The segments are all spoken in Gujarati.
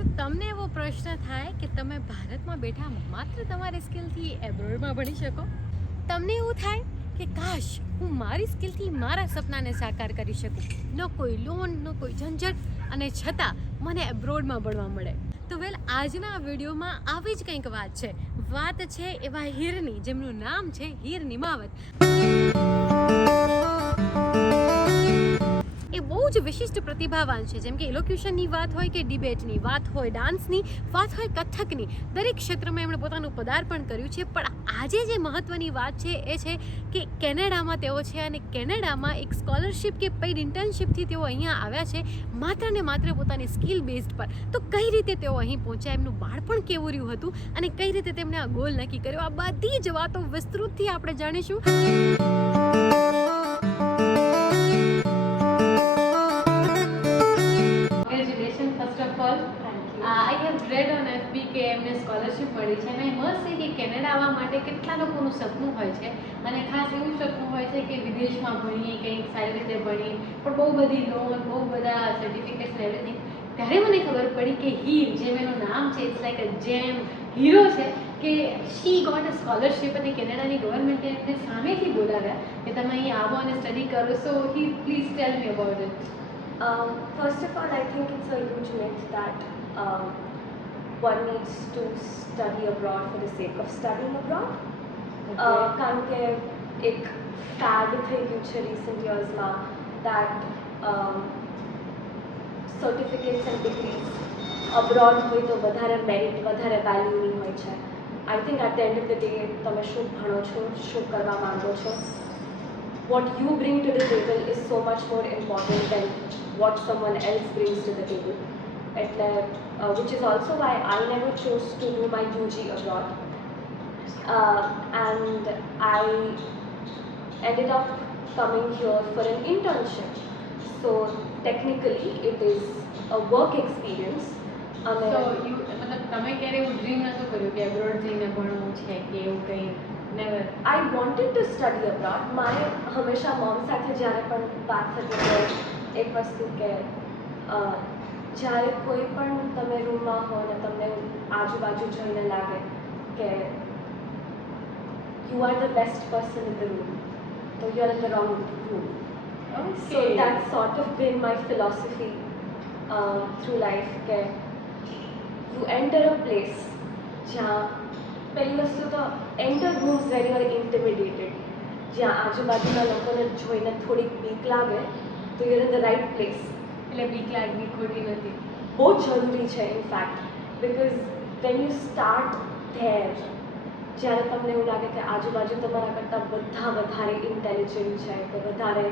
શું તમને એવો પ્રશ્ન થાય કે તમે ભારતમાં બેઠા માત્ર તમારી સ્કિલથી એબ્રોડમાં ભણી શકો? તમને એવું થાય કે કાશ હું મારી સ્કિલથી મારા સપનાને સાકાર કરી શકું, ન કોઈ લોન, ન કોઈ ઝંઝટ, અને છતાં મને એબ્રોડમાં ભણવા મળે? તો આજના વિડીયોમાં આવી જ કંઈક વાત છે એવા હીરની, જેમનું નામ છે હીર નિમાવત. એ બહુ જ વિશિષ્ટ પ્રતિભાવાન છે. જેમ કે ઇલોક્યુશનની વાત હોય કે ડિબેટની વાત હોય, ડાન્સની વાત હોય, કથકની, દરેક ક્ષેત્રમાં એમણે પોતાનું પદાર્પણ કર્યું છે. પણ આજે જે મહત્ત્વની વાત છે એ છે કે કેનેડામાં તેઓ છે, અને કેનેડામાં એક સ્કોલરશિપ કે પેઇડ ઇન્ટર્નશિપથી તેઓ અહીંયા આવ્યા છે, માત્ર ને માત્ર પોતાની સ્કિલ બેઝડ પર. તો કઈ રીતે તેઓ અહીં પહોંચ્યા, એમનું બાળપણ કેવું રહ્યું હતું, અને કઈ રીતે તેમણે આ ગોલ નક્કી કર્યો, આ બધી જ વાતો વિસ્તૃતથી આપણે જાણીશું. First of all, I have read on FB કે એમને સ્કોલરશિપ મળી છે, અને મસ્ત છે કે કેનેડા આવવા માટે કેટલા લોકોનું સપનું હોય છે, અને ખાસ એવું સપનું હોય છે કે વિદેશમાં ભણીએ, કંઈક સારી રીતે ભણીએ, પણ બહુ બધી લોન, બહુ બધા સર્ટિફિકેટ્સ એવરીથિંગ. ત્યારે મને ખબર પડી કે હીર, જેમ એનું નામ છે, ઇટ્સ લાઈક અ જેમ, હીરો છે, કે શી ગોટ અ સ્કોલરશિપ, અને કેનેડાની ગવર્મેન્ટે એમને સામેથી બોલાવ્યા કે તમે અહીં આવો અને સ્ટડી કરો. So Heer, please tell me about it. First of all, I think it's a huge myth that one needs to study abroad for the sake of studying abroad. કારણ કે એક ફેડ થઈ ગયું છે recent yearsમાં that certificates and degrees abroad હોય તો વધારે મેરિટ, વધારે વેલ્યુની હોય છે. I think at the end of the day તમે શું ભણો છો, શું કરવા માંગો છો, what you bring to the table is so much more important than what someone else brings to the table. Which is also why I never chose to do my UG abroad. And I ended up coming here for an internship. So technically it is a work experience. So મતલબ તમે ક્યારે એવું ડ્રીમ નહોતું કર્યું કે એબ્રોડ જઈને ભણવું છે કે એવું કંઈ? Never. I wanted to study abroad. મારે હંમેશા મોમ સાથે જ્યારે પણ વાત થતી હોય એક વસ્તુ કે જ્યારે કોઈ પણ તમે રૂમમાં હો ને તમને આજુબાજુ જોઈને લાગે કે you are the best person in the room, so you are in the wrong room. Okay. So that's sort of been my philosophy through life કે you enter a place જ્યાં પહેલી વસ્તુ તો enter rooms where you are intimidated, જ્યાં આજુબાજુના લોકોને જોઈને થોડીક બીક લાગે તો you are in the right place. એટલે બીક લાગવી ખોટી નથી, બહુ જરૂરી છે in fact, because when you start there, જ્યારે તમને એવું લાગે કે આજુબાજુ તમારા કરતાં બધા વધારે ઇન્ટેલિજન્ટ છે, કે વધારે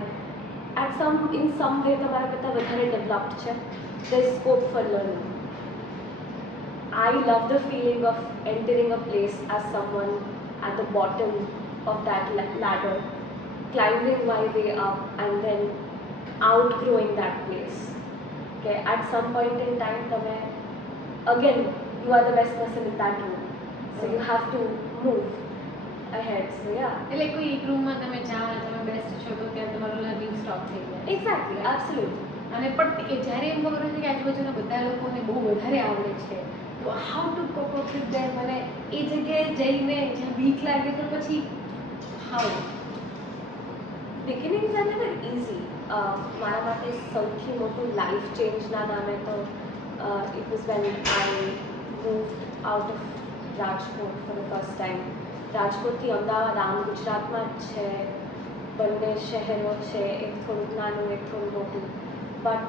ઇન સમ વે તમારા કરતાં વધારે ડેવલપ્ડ છે, there is scope for learning. I love the feeling of entering a place as someone at the bottom of that ladder, climbing my way up and then outgrowing that place. Okay, at some point in time, again, you are the best person in that room, so you have to move ahead. So yeah. એટલે કોઈ એક રૂમમાં તમે જાઓ અને તમે બેસ્ટ છો તો ત્યાં તમારું લર્નિંગ સ્ટોપ થઈ જાય. Exactly, absolutely. અને પણ જ્યારે એમ ખબર હોય છે કે આજુબાજુના બધા લોકોને બહુ વધારે આવડે છે, તો how to cope up with them, અને એ જગ્યાએ જઈને જ્યાં બીક લાગે તો પછી how? Beginnings are never easy. મારા માટે સૌથી મોટું લાઈફ ચેન્જના નામે તો it was when I moved out of Rajkot for the first time. રાજકોટથી અમદાવાદ આમ ગુજરાતમાં જ છે, બંને શહેરો છે, એક થોડુંક નાનું, એક થોડું મોટું. But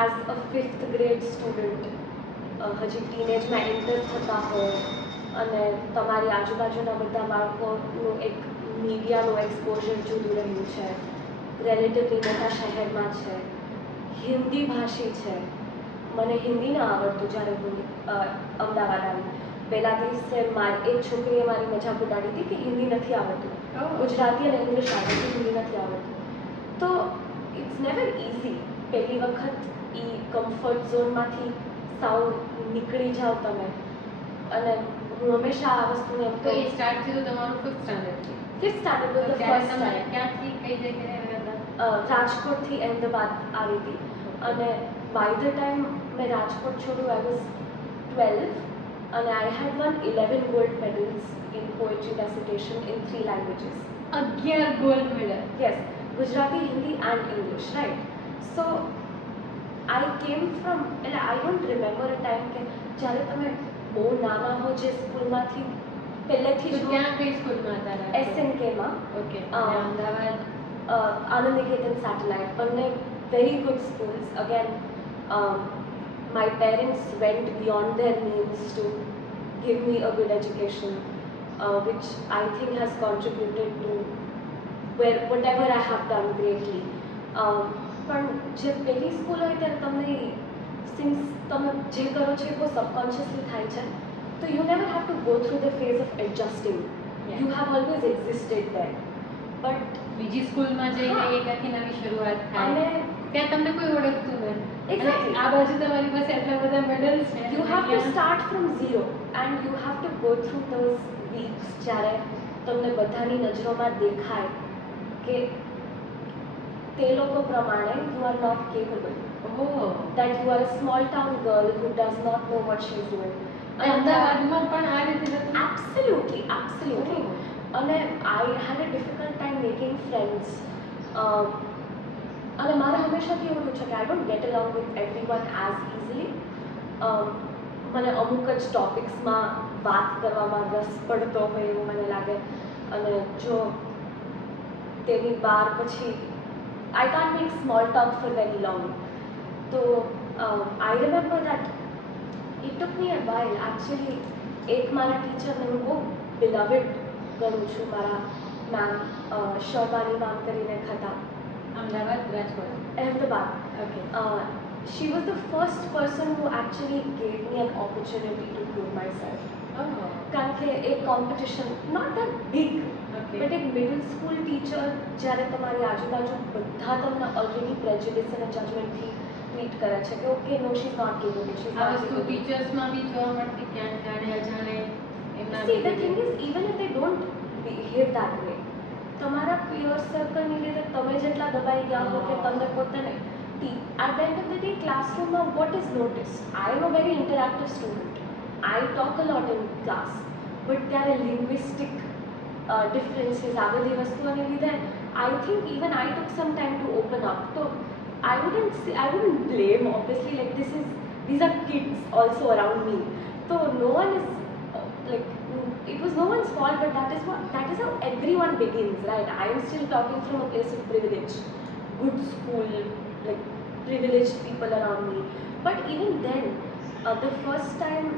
as a 5th grade student, હજી ટીનેજમાં એન્ટર થતા હોય અને તમારી આજુબાજુના બધા બાળકોનું એક મીડિયાનું એક્સપોઝર જુદું રહ્યું છે, રિલેટિવલી મોટા શહેરમાં છે, હિન્દી ભાષી છે. મને હિન્દી ના આવડતું જ્યારે હું અમદાવાદ આવી. પહેલા દિવસે એક છોકરીએ મારી મજાક ઉડાડી હતી કે હિન્દી નથી આવડતું, ગુજરાતી અને ઇંગ્લિશ આવડતું, હિન્દી નથી આવડતું. તો ઇટ્સ નેવર ઇઝી. પહેલી વખત એ કમ્ફર્ટ ઝોનમાંથી સાવ નીકળી જાઓ તમે. અને હું હંમેશા આ વસ્તુને એમ તો એ સ્ટાર્ટ થયું તમારું 5th સ્ટાન્ડર્ડથી? 5th standard was the first time. ક્યાંથી કઈ જગ્યાએ આવ્યા હતા? રાજકોટથી અમદાવાદ આવી હતી. અને બાય ધ ટાઈમ મેં રાજકોટ છોડ્યું I was 12 and I had won 11 gold medals in poetry recitation in 3 languages. 11 gold medal. Yes, Gujarati, Hindi and English, right? So I came from, I don't remember a time કે જ્યારે તમે બહુ નાના હો જે સ્કૂલમાંથી પહેલેથી તો જ ક્યાં કઈ સ્કૂલમાં હતા? SNK માં okay. Ahmedabad Anand Niketan Satellite, બંને very good schools. Again, my parents went beyond their means to give me a good education, which I think has contributed to whatever I have done greatly. પણ જે પહેલી સ્કૂલ હોય ત્યારે તમને સિન્સ તમે જે કરો છો એ બહુ સબકોન્શિયસલી થાય છે, તો you never have to go through the phase of adjusting. You have always existed there. But બીજી સ્કૂલમાં જઈને હા. એક આખી નવી શરૂઆત થાય. અને ત્યાં તમને કોઈ ઓળખતું નહીં. Exactly. આ બાજુ તમારી પાસે આટલા બધા મેડલ્સ છે. you have to start from zero and you have to go through those weeks જ્યારે તમને બધાની નજરોમાં દેખાય કે તે લોકો પ્રમાણે you are not capable, oh. that you are a small town girl who does not know what she is doing. અમદાવાદમાં પણ આ રીતે હતું? Absolutely, absolutely. Oh. અને I had a difficult time making friends. અને મારે હંમેશાથી એવું છે કે I don't get along with everyone as easily. મને અમુક જ ટોપિક્સમાં વાત કરવામાં રસ પડતો હોય એવું મને લાગે, અને જો તેની બહાર પછી I can't make small talk for very long. So I remember that it took me a while. Actually, એક મારા ટીચરને હું બહુ beloved ગણું છું, મારા મેમ શર્માની મેમ કરીને એક હતા Ahmedabad, Rajkot. Ahmedabad. Okay. She was the first person who actually gave me an opportunity to prove myself. Oh. કારણ કે એક competition not that big, Okay. But એક મિડલ સ્કૂલ ટીચર જ્યારે તમારી આજુબાજુ બધા તમને ઓલરેડી પ્રેજ્યુડિસ અને જજમેન્ટથી ટ્રીટ કરે છે કે okay no she is not capable, she is આ નોટ વસ્તુ કેપેબલ. ટીચર્સમાં બી જોવા મળતી, ક્યાં જાણે અજાણે એમના See, the thing is, even if they don't behave that way, તમારા પિયર સર્કલની લીધે તમે જેટલા દબાઈ ગયા હો કે તમને પોતે નહીં. At the end of the day, ક્લાસરૂમમાં what is noticed? I am a very interactive student. I talk a lot in class. But ત્યારે linguistic differences, આ બધી વસ્તુઓને લીધે I think even I took some time to open up. So I wouldn't blame, obviously, like these are kids also around me. So no one is like, it was no one's fault, but that is how everyone begins, right? I am still talking from a place of privilege, good school, like privileged people around me. But even then, the first time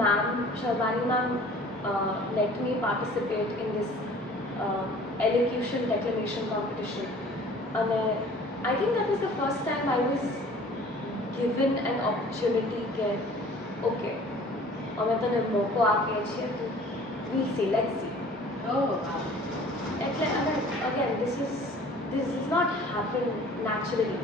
ma'am, Sharmani ma'am, let me participate in this elocution declamation competition. And I think that was the first time I was given an opportunity કે okay, અમે તને મોકો આપીએ છીએ, we'll see, let's see. Oh, wow. એટલે અને again, this is not happen naturally.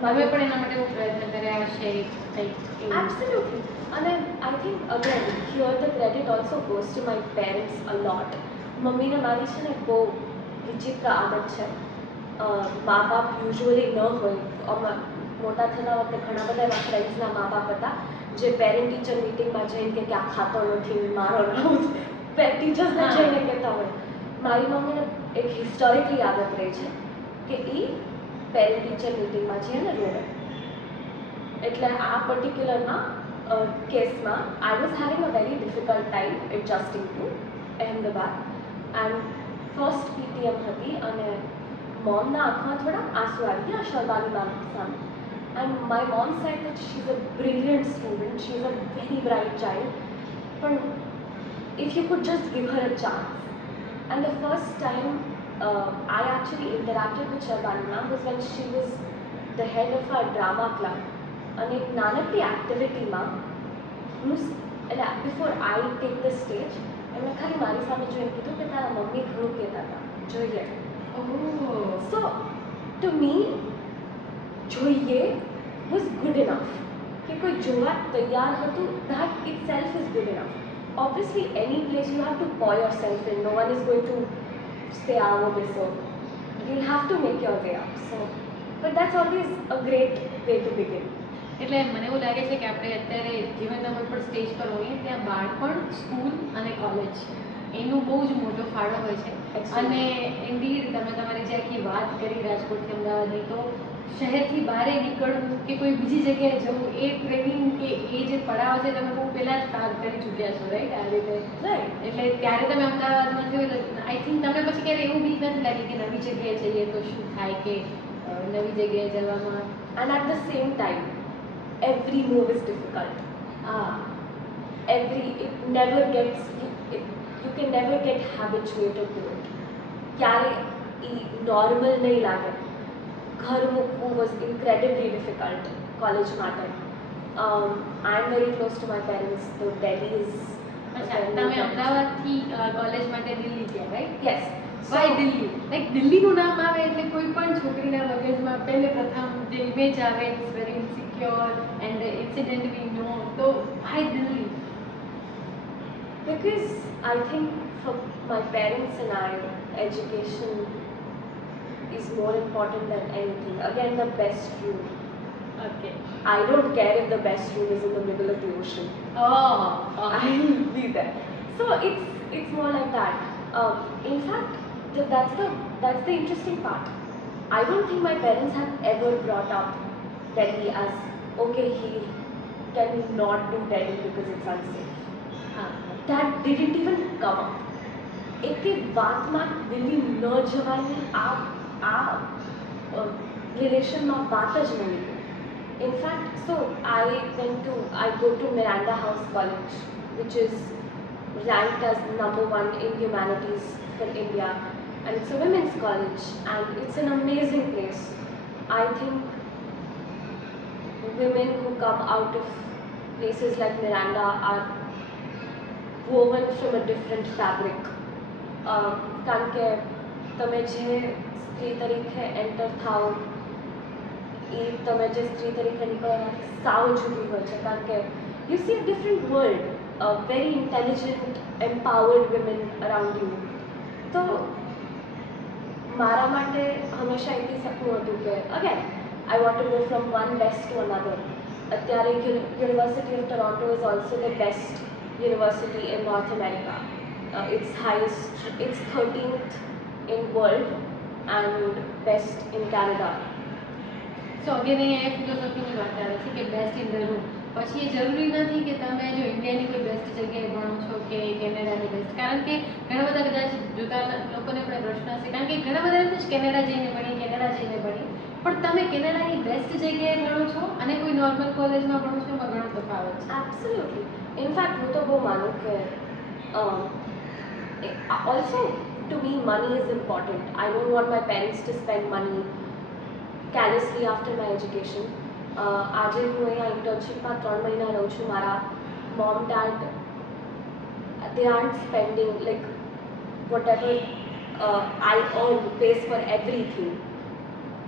તમે પણ એના માટે એવું પ્રયત્ન કર્યા હશે કંઈક એવું? Absolutely. And I think again here the credit also goes to my parents a lot. મમ્મીને મારી છે ને બહુ વિચિત્ર આદત છે. મા બાપ યુઝ્યુઅલી ન હોય. મોટા થતા વખતે ઘણા બધા એવા ફ્રેન્ડ્સના મા બાપ હતા જે પેરેન્ટ ટીચર મિટિંગમાં જઈને કે આ ખાતો નથી, મારો નામ ટીચર્સને જઈને કહેતા હોય. મારી મમ્મીને એક હિસ્ટોરિકલી આદત રહી છે કે એ પેરેન્ટ ટીચર મિટિંગમાં જઈને રોવે. એટલે આ પર્ટિક્યુલરમાં કેસમાં I was having a very difficult time adjusting to Ahmedabad, and first PTM હતી અને મોમના આંખમાં થોડા આંસુ આવી ગયા શર્માની મેમ સામે. And my mom said that she's a brilliant student, she's a very bright child, but if you could just give her a chance. And the first time I actually interacted with Sharmani ma'am was when she was the head of our drama club. And એક નાનકડી એક્ટિવિટીમાં before I take the stage, એમણે ખાલી મારી સામે જોઈને કીધું કે તારા મમ્મી ઘણું કહેતા હતા, જોઈએ. Oh. So to me, જોઈએ was good enough. કે કોઈ જોવા તૈયાર હતું, that itself is good enough. Obviously, any place you have to pour yourself in. No one is going to say, "Aavo beso." You'll have to make your way up. So But that's always a great way to begin. એટલે મને એવું લાગે છે કે આપણે અત્યારે જીવનના કોઈ પણ સ્ટેજ પર હોઈએ ત્યાં બાળપણ, સ્કૂલ અને કોલેજ એનું બહુ જ મોટો ફાળો હોય છે. અને ઇન્ડીડ તમે તમારી જે આખી વાત કરી રાજકોટથી અમદાવાદની, તો શહેરથી બહાર નીકળવું કે કોઈ બીજી જગ્યાએ જવું, એ ટ્રેનિંગ કે એ જે પડાવ છે તમે બહુ પહેલાં જ પાર કરી ચૂક્યા છો, રાઈટ? આ રીતે રાઈટ. એટલે ત્યારે તમે અમદાવાદમાં થયું એટલે આઈ થિંક તમને પછી ક્યારે એવું બી નથી લાગે કે નવી જગ્યાએ જઈએ તો શું થાય, કે નવી જગ્યાએ જવામાં. And at the same time, every move is difficult. It never gets, you can never get habituated to it. ક્યારે એ નોર્મલ નહીં લાગે. ઘર મૂકવું was incredibly difficult college માટે. I am very close to my parents, so Delhi is. અચ્છા, તમે અમદાવાદથી કોલેજ માટે દિલ્હી ગયા, right? Yes. Why Delhi? Like દિલ્હીનું નામ આવે એટલે કોઈ પણ છોકરીના મગજમાં પહેલે પ્રથમ જે ઇમેજ આવે it's very insecure and incident we know, તો why Delhi? Because I think for my parents and I, education is more important than anything. Again, the best room. Okay. I don't care if the best room is in the middle of the ocean. I'll be there. So it's more like that. In fact, that's the interesting part. I don't think my parents have ever brought up Delhi as okay, he can not do Delhi because it's unsafe. That didn't even come up. એક વાતમાં દિલ્હી ન જવાની આ રિલેશનમાં વાત જ નહીં. In fact, so I go to Miranda House College, which is ranked as #1 in humanities for India, and it's a women's college and it's an amazing place. I think women who come out of places like Miranda are woven from a different fabric. કારણ કે તમે જે સ્ત્રી તરીકે એન્ટર થાઓ એ તમે જે સ્ત્રી તરીકે નીકળો એનાથી સાવ જુદી હોય છે. કારણ કે you see a different world, very intelligent empowered women around you. તો મારા માટે હંમેશા એક સપનું હતું કે again I want to go from one best to another. અત્યારે university of Toronto is also the best university in North America. It's 13th in world and best in Canada. So again અહીંયા ફિલોસોફીની વાત આવે છે કે બેસ્ટ ઇન ધ રૂમ. પછી એ જરૂરી નથી કે તમે જો ઇન્ડિયાની કોઈ બેસ્ટ જગ્યાએ ભણો છો કે કેનેડાની બેસ્ટ, કારણ કે ઘણા બધા કદાચ જોતા લોકોને પણ પ્રશ્ન હશે, કારણ કે ઘણા બધા એમ જ કેનેડા જઈને ભણી, પણ તમે કેનેડાની બેસ્ટ જગ્યાએ ભણો છો અને કોઈ નોર્મલ કોલેજમાં ભણો છો, એમાં ઘણો તફાવત છે. Absolutely. In fact, હું તો બહુ માનું કે also to me money is important. I don't want my parents to spend money carelessly after my education. આજે હું અહીંયા ઇન્ટર્નશિપમાં 3 મહિના રહું છું. મારા mom dad they aren't spending like whatever I earn pays for everything.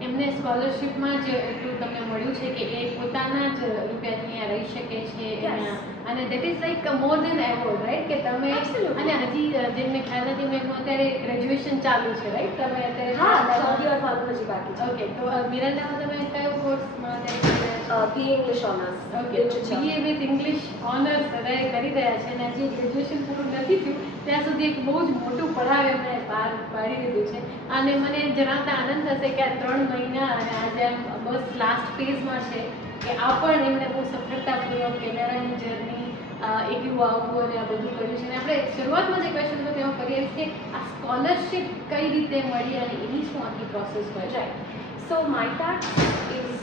એમને સ્કોલરશિપમાં જ એટલું તમને મળ્યું છે કે એ પોતાના જ રૂપિયાથી અહીંયા રહી શકે છે. અને that is like more than award, right? કે તમે અને હજી જેમને ખ્યાલ નથી, મેં અત્યારે ગ્રેજ્યુએશન ચાલુ છે, રાઈટ? તમે અત્યારે હજી બાકી છે. ઓકે, તો મિરાન્ડામાં તમે કયો કોર્સમાં BA English Honours. Okay, BA with English honours કરી રહ્યા છે અને હજી ગ્રેજ્યુએશન પૂરું નથી થયું ત્યાં સુધી એક બહુ જ મોટું પડાવ એમને પાર પાડી દીધું છે. અને મને જણાવતા આનંદ થશે કે આ 3 મહિના અને આજે આમ બસ લાસ્ટ ફેઝમાં છે કે આ પણ એમણે બહુ સફળતાપૂર્વક કેનેડાની જર્ની એકલું આવવું અને આ બધું કર્યું છે. અને આપણે શરૂઆતમાં જે ક્વેશ્ચન હતો તેમાં ફરી આવીશ કે આ સ્કોલરશિપ કઈ રીતે મળી અને એની શું આખી પ્રોસેસ હોય છે? So MyTax is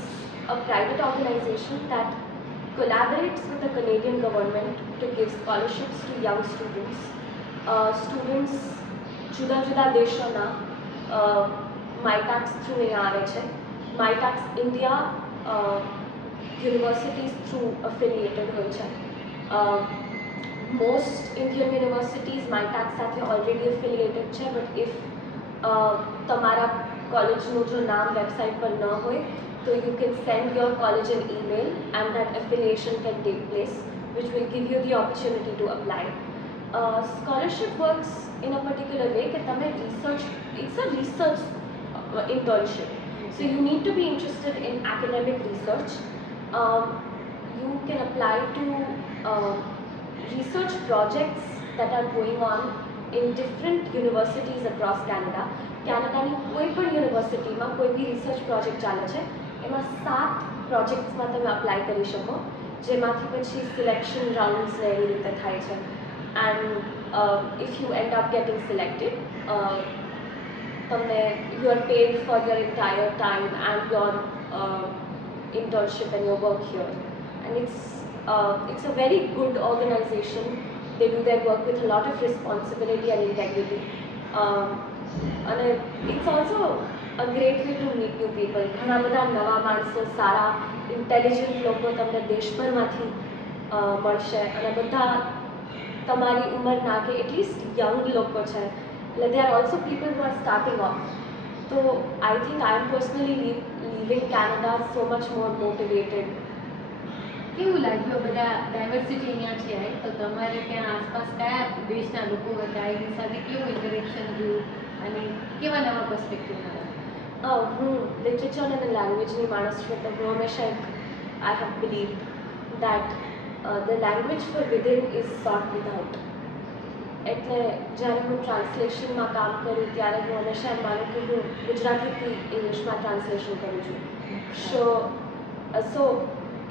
a private organization that collaborates with the Canadian government to give scholarships to young students. Students જુદા જુદા દેશોના MyTax થ્રુ અહીંયા આવે છે. MyTax India universities through affiliated હોય છે. Most Indian universities MyTax સાથે already affiliated છે, but if તમારા કોલેજનું જો નામ વેબસાઇટ પર ન હોય so you can send your college an email and that affiliation can take place, which will give you the opportunity to apply. Scholarship works in a particular way that it's a research internship. So you need to be interested in academic research. Um, you can apply to research projects that are going on in different universities across Canada. કેનેડાની કોઈ પણ યુનિવર્સિટીમાં કોઈ બી રિસર્ચ પ્રોજેક્ટ ચાલે છે એમાં 7 પ્રોજેક્ટ્સમાં તમે અપ્લાય કરી શકો જેમાંથી પછી સિલેક્શન રાઉન્ડ્સ ને એવી રીતે થાય છે and if you end up getting selected તમને you are paid for your entire time and your internship and your work here, and it's a very good organization. They do their work with a lot of responsibility and integrity, and it's also a great way to meet new people. ઘણા બધા નવા માણસો સારા ઇન્ટેલિજન્ટ લોકો તમને દેશભરમાંથી મળશે અને બધા તમારી ઉંમરના કે એટલીસ્ટ યંગ લોકો છે એટલે they are also people who are starting off. So I think I am personally leaving Canada so much more motivated. કેવું લાગ્યું બધા ડાયવર્સિટી અહીંયા છે તો તમારે ત્યાં આસપાસ કયા દેશના લોકો હતા એની સાથે કેવું ઇન્ટરેક્શન થયું અને કેવા નવા પર્સપેક્ટિવ મળ્યા? હું લિટરેચર અને લેંગ્વેજની માણસ છું તો હું હંમેશા I have believed that the language for within is sought without. એટલે જ્યારે હું ટ્રાન્સલેશનમાં કામ કરું ત્યારે હું હંમેશા એમ માનું કે હું ગુજરાતીથી ઇંગ્લિશમાં ટ્રાન્સલેશન કરું છું. સો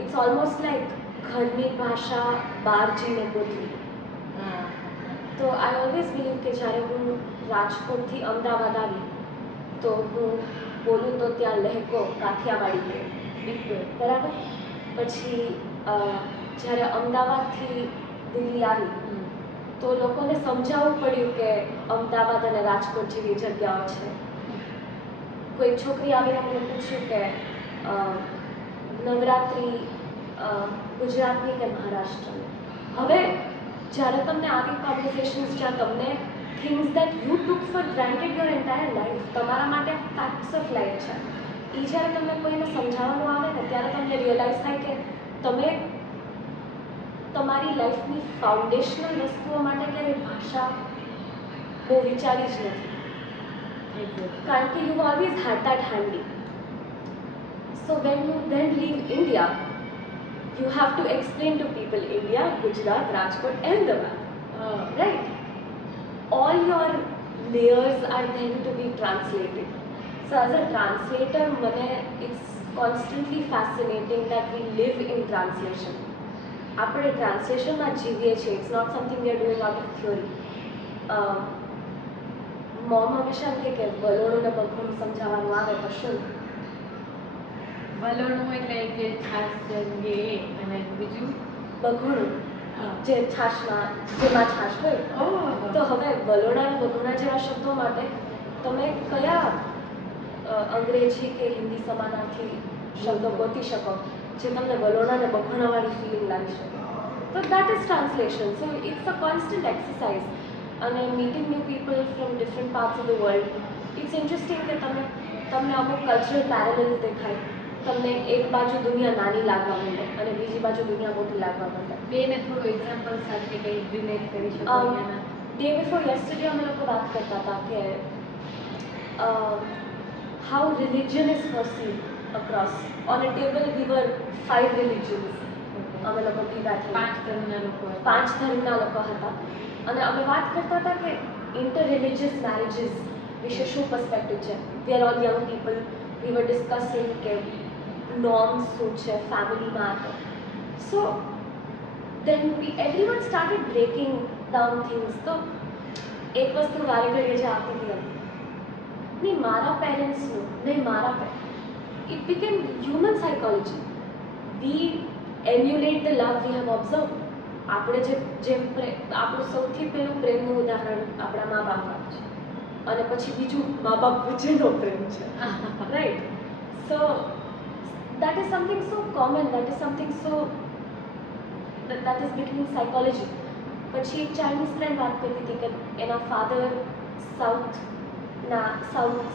ઇટ્સ ઓલમોસ્ટ લાઈક ઘરની ભાષા બહાર જઈને ગોતવી. તો આઈ ઓલવેઝ બિલીવ કે જ્યારે હું રાજકોટથી અમદાવાદ આવી તો હું બોલું તો ત્યાં લહેકો કાઠિયાવાડી કે બરાબર. પછી જ્યારે અમદાવાદથી દિલ્હી આવી તો લોકોને સમજાવવું પડ્યું કે અમદાવાદ અને રાજકોટ જેવી જગ્યાઓ છે. કોઈ છોકરી આવીને મને પૂછ્યું કે નવરાત્રિ ગુજરાતની કે મહારાષ્ટ્રની. હવે જ્યારે તમને આવી કોન્વર્સેશન્સ જ્યાં તમને things that you took four granted your entire life તમારા માટે ફેક્ટ્સ ઓફ લાઈફ છે એ જ્યારે તમને કોઈને સમજાવવાનું આવે ને ત્યારે તમને રિયલાઇઝ થાય કે તમે તમારી લાઈફની ફાઉન્ડેશનલ વસ્તુઓ માટે ક્યારેય ભાષા બહુ વિચારી જ નથી કારણ કે you always had that handy. So when you then leave India you have to explain to people India, Gujarat, Rajkot, Ahmedabad. Right? All your layers are then to be translated. So as a translator, it's constantly fascinating that we live in translation. આપણે ટ્રાન્સલેશનમાં જીવીએ છીએ. It's not something we are doing out of theory. Mom હંમેશા એમ કહે કે વલોણું ને બગડું સમજાવવાનું આવે તો શું? વલોણું એટલે જે છાશ છે એ અને બીજું બગડું જે છાશમાં જેમાં છાશ હોય. તો હવે વલોણા અને બગુણા જેવા શબ્દો માટે તમે કયા અંગ્રેજી કે હિન્દી સમાનાર્થી શબ્દો ગોતી શકો જે તમને વલોણા અને બગુણાવાળી ફિલિંગ લાગી શકે? તો that is translation. So it's a constant exercise અને meeting new people from different parts of the world. It's interesting કે તમને અમુક કલ્ચરલ પેરેલલ્સ દેખાય. તમને એક બાજુ દુનિયા નાની લાગવા માંડે અને બીજી બાજુ દુનિયા મોટી લાગવા માંડે. બેને થોડું એક્ઝામ્પલ સાથે કંઈ રિલેટ કરી શકો? ડે બિફોર યસ્ટરડે અમે લોકો વાત કરતા હતા કે how religion is perceived across on a table we were 5 religions. અમે લોકો ભેગા થઈ 5 ધર્મના લોકો હતા અને અમે વાત કરતા હતા કે ઇન્ટર રિલિજિયસ મેરેજીસ વિશે શું પર્સપેક્ટિવ છે. We are all young people. We were discussing કે નોર્મ્સ શું છે ફેમિલીમાં. સો then everyone started breaking down things. તો એક વસ્તુ વારે ઘડીએ જે આવતી હતી નહીં મારા પેરેન્ટ્સનું નહીં મારા it became human psychology. We emulate the love we have observed. આપણે જેમ આપણું સૌથી પહેલું પ્રેમનું ઉદાહરણ આપણા મા બાપ છે અને પછી બીજું મા બાપ વચ્ચેનો પ્રેમ છે. Right. So that is something so common, that is something so that is between psychology. પછી એક ચાઇનીઝ ફ્રેન્ડ વાત કરતી હતી કે એના ફાધર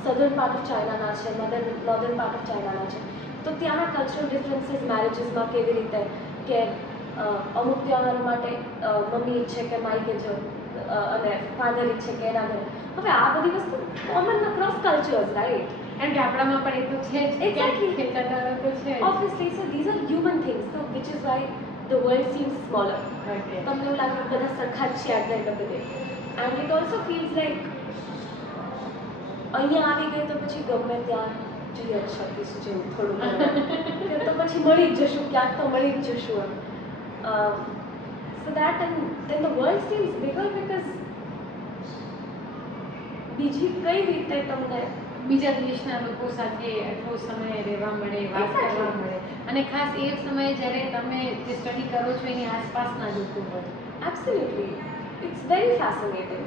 સધર્ન પાર્ટ ઓફ ચાઇનાના છે, મધર નોર્ધન પાર્ટ ઓફ ચાઇનાના છે. તો ત્યાંના કલ્ચરલ ડિફરન્સીસ મેરેજીસમાં કેવી રીતે કે અમુક તહેવારો માટે મમ્મી ઈચ્છે કે માઈકે જો અને ફાધર ઈચ્છે કે એના ઘરે. હવે આ બધી વસ્તુ કોમન અક્રોસ કલ્ચર્સ, રાઈટ? કારણ કે આપણામાં પણ એ તો છે જ. Exactly. ખેંચાતારો તો છે જ. Obviously, so these are human things, so which is why the world seems smaller. Okay. તમને એવું લાગે કે બધા સરખા જ છે at the end of the day. And it also feels like અહીંયા આવી ગઈ તો પછી ગમે ત્યાં જઈ જ શકીશું જેવું થોડું કે તો પછી મળી જ જશું ક્યાંક તો મળી જ જશું એમ. So that and then the world seems bigger because બીજી કઈ રીતે તમને બીજા દેશના લોકો સાથે આટલો સમય રહેવા મળે, વાત કરવા મળે, અને ખાસ એ સમયે જ્યારે તમે જે સ્ટડી કરો છો એની આસપાસના લોકો હોય. Absolutely, it's very fascinating.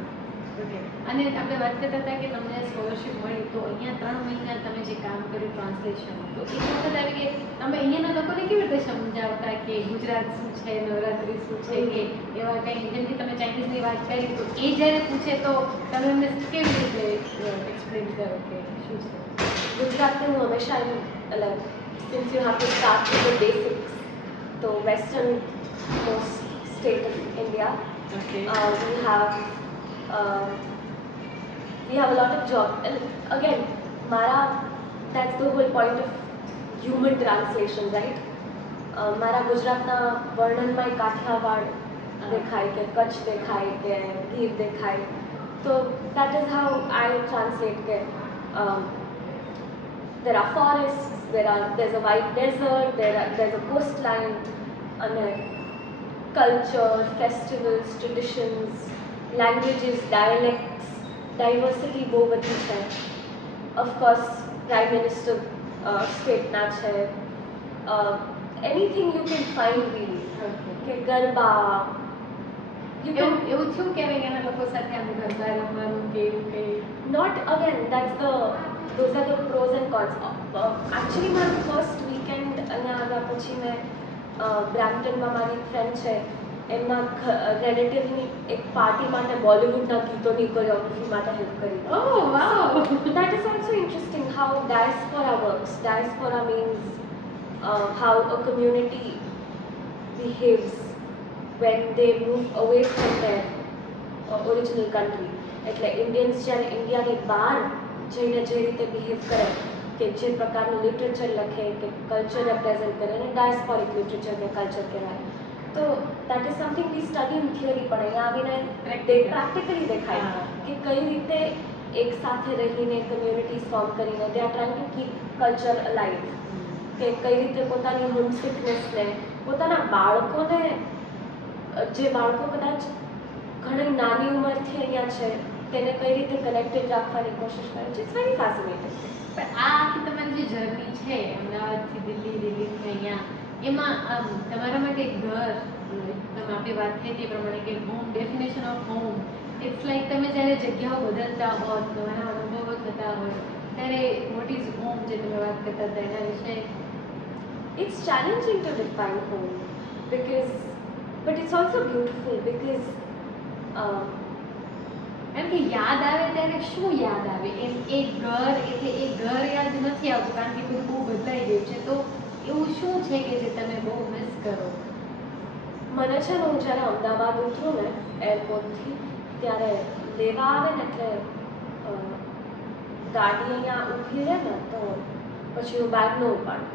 Okay. અને આપણે વાત કરતા હતા કે તમને સ્કોલરશિપ મળી તો અહીંયા 3 મહિના તમે જે કામ કર્યું ટ્રાન્સલેશન, તો એ વખત આવી કે તમે અહીંયાના લોકોને કેવી રીતે સમજાવતા કે ગુજરાત શું છે, નવરાત્રિ શું છે, કે એવા કંઈ જેમ કે તમે ચાઇનીઝની વાત કરી તો એ જ્યારે પૂછે તો તમે એમને કેવી રીતે એક્સપ્લેન કરો કે શું છે? ગુજરાતને હું હંમેશા એટલે since you have to start with the basics, તો western most state of India, Okay. We have a lot of job. And again, that's the whole point of human translation, right? મારા ગુજરાતના વર્ણનમાં કાઠિયાવાડ દેખાય કે કચ્છ દેખાય કે ગીર દેખાય, તો that is how I translate કે there are forests, there's a white desert, there's a coastline, and culture, festivals, traditions, languages, dialects, diversity બહુ બધી છે. Of course, Prime Minister સ્ટેટના છે. Anything you can find really. કે ગરબા એવું થયું ક્યારેક એના લોકો સાથે આમ ગરબા રમવાનું કે એવું કંઈ? Not again, those are the pros and cons. Actually મારું ફર્સ્ટ વીકેન્ડ અહીંયા આવ્યા પછી મેં બ્રેમ્પટનમાં મારી ફ્રેન્ડ છે એમના રિલેટિવની એક પાર્ટી માટે બોલિવૂડના ગીતોની કોરિયોગ્રાફી માટે હેલ્પ કરી. Oh, wow. That is also interesting how diaspora works. Diaspora means how a community behaves when they move away from their original country. એટલે ઇન્ડિયન્સ જ્યારે ઇન્ડિયાની બહાર જઈને જે રીતે બિહેવ કરે કે જે પ્રકારનું લિટરેચર લખે કે કલ્ચર રિપ્રેઝેન્ટ કરે એને ડાયસ્પોરિક લિટરેચર કે કલ્ચર કહેવાય. તો that is something we study in theory, પણ અહીંયા આવીને પ્રેક્ટિકલી દેખાય કે કઈ રીતે એક સાથે રહીને કમ્યુનિટીઝ ફોર્મ કરીને they are trying to keep culture alive, કે કઈ રીતે પોતાની હોમસિકનેસને પોતાના બાળકોને, જે બાળકો કદાચ ઘણી નાની ઉંમરથી અહીંયા છે તેને કઈ રીતે કનેક્ટેડ રાખવાની કોશિશ કરે છે. It's very fascinating. પણ આ આખી તમારી જે જર્ની છે અમદાવાદથી દિલ્હી, દિલ્હીથી અહીંયા, એમાં તમારા માટે ઘર, તમે આપણી વાત થઈ તે પ્રમાણે કે home, definition of home, it's like તમે જ્યારે જગ્યાઓ બદલતા હો, તમારા અનુભવો થતા હોય ત્યારે વોટ ઇઝ હોમ જે તમે વાત કરતા હતા એના વિશે? It's challenging to define home because, but it's also beautiful because કારણ કે યાદ આવે ત્યારે શું યાદ આવે? એ ઘર એટલે એ ઘર યાદ નથી આવતું કારણ કે બધું બહુ બદલાઈ ગયું છે, તો એવું શું છે કે જે તમે બહુ મિસ કરો? મને છે ને હું જ્યારે અમદાવાદ ઉતરું ને એરપોર્ટથી ત્યારે લેવા આવે ને એટલે ગાડી અહીંયા ઊભી રહે ને તો પછી હું બેગ ન ઉપાડું,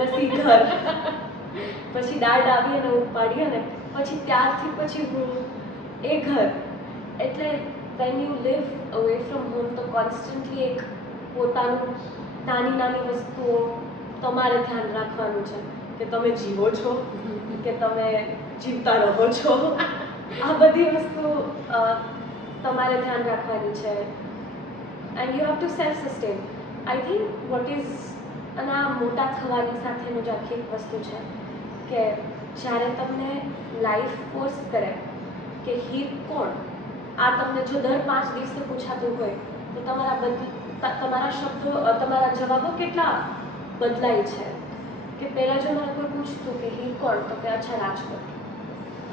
પછી ઘર, પછી દાદ આવીએ ને ઉપાડીએ ને પછી ત્યારથી પછી હું એ ઘર. એટલે when you leave away from home તો કોન્સ્ટન્ટલી એક પોતાનું નાની નાની વસ્તુઓ તમારે ધ્યાન રાખવાનું છે કે તમે જીવો છો કે તમે જીવતા રહો છો. આ બધી વસ્તુ તમારે ધ્યાન રાખવાની છે. And you have two self sustain. I think what is, અને આ મોટા થવાની સાથેનું જ આખી એક વસ્તુ છે કે જ્યારે તમને લાઈફ ફોર્સ કરે કે હીર કોણ, આ તમને જો દર 5 દિવસે પૂછાતું હોય તો તમારા શબ્દો, તમારા જવાબો કેટલા બદલાય છે. કે પહેલાં જો મને કોઈ પૂછતું કે હીર કોણ, તો કે અચ્છા રાજકોટ,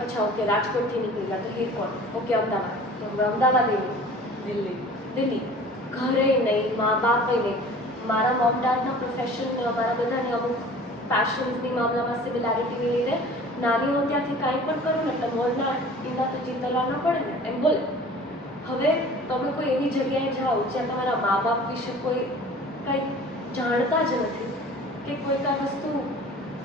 અચ્છા ઓકે રાજકોટથી નીકળી ગયા તો હીર કોણ, ઓકે અમદાવાદ, તો હવે અમદાવાદ નહીં, દિલ્હી, ઘરે નહીં, મા બાપે નહીં. મારા મોમ ડેડના પ્રોફેશનને અમારા બધાની અમુક પેશન્સની મામલામાં સિમિલારિટીને લીધે નાની હું ત્યાંથી કાંઈ પણ કરું ને એટલે મોરના ઈંડા તો ચિંતલા ન પડે ને એમ બોલ. હવે તમે કોઈ એવી જગ્યાએ જાઓ જ્યાં તમારા મા બાપ વિશે કોઈ કંઈ જાણતા જ નથી કે કોઈ કાંઈ વસ્તુ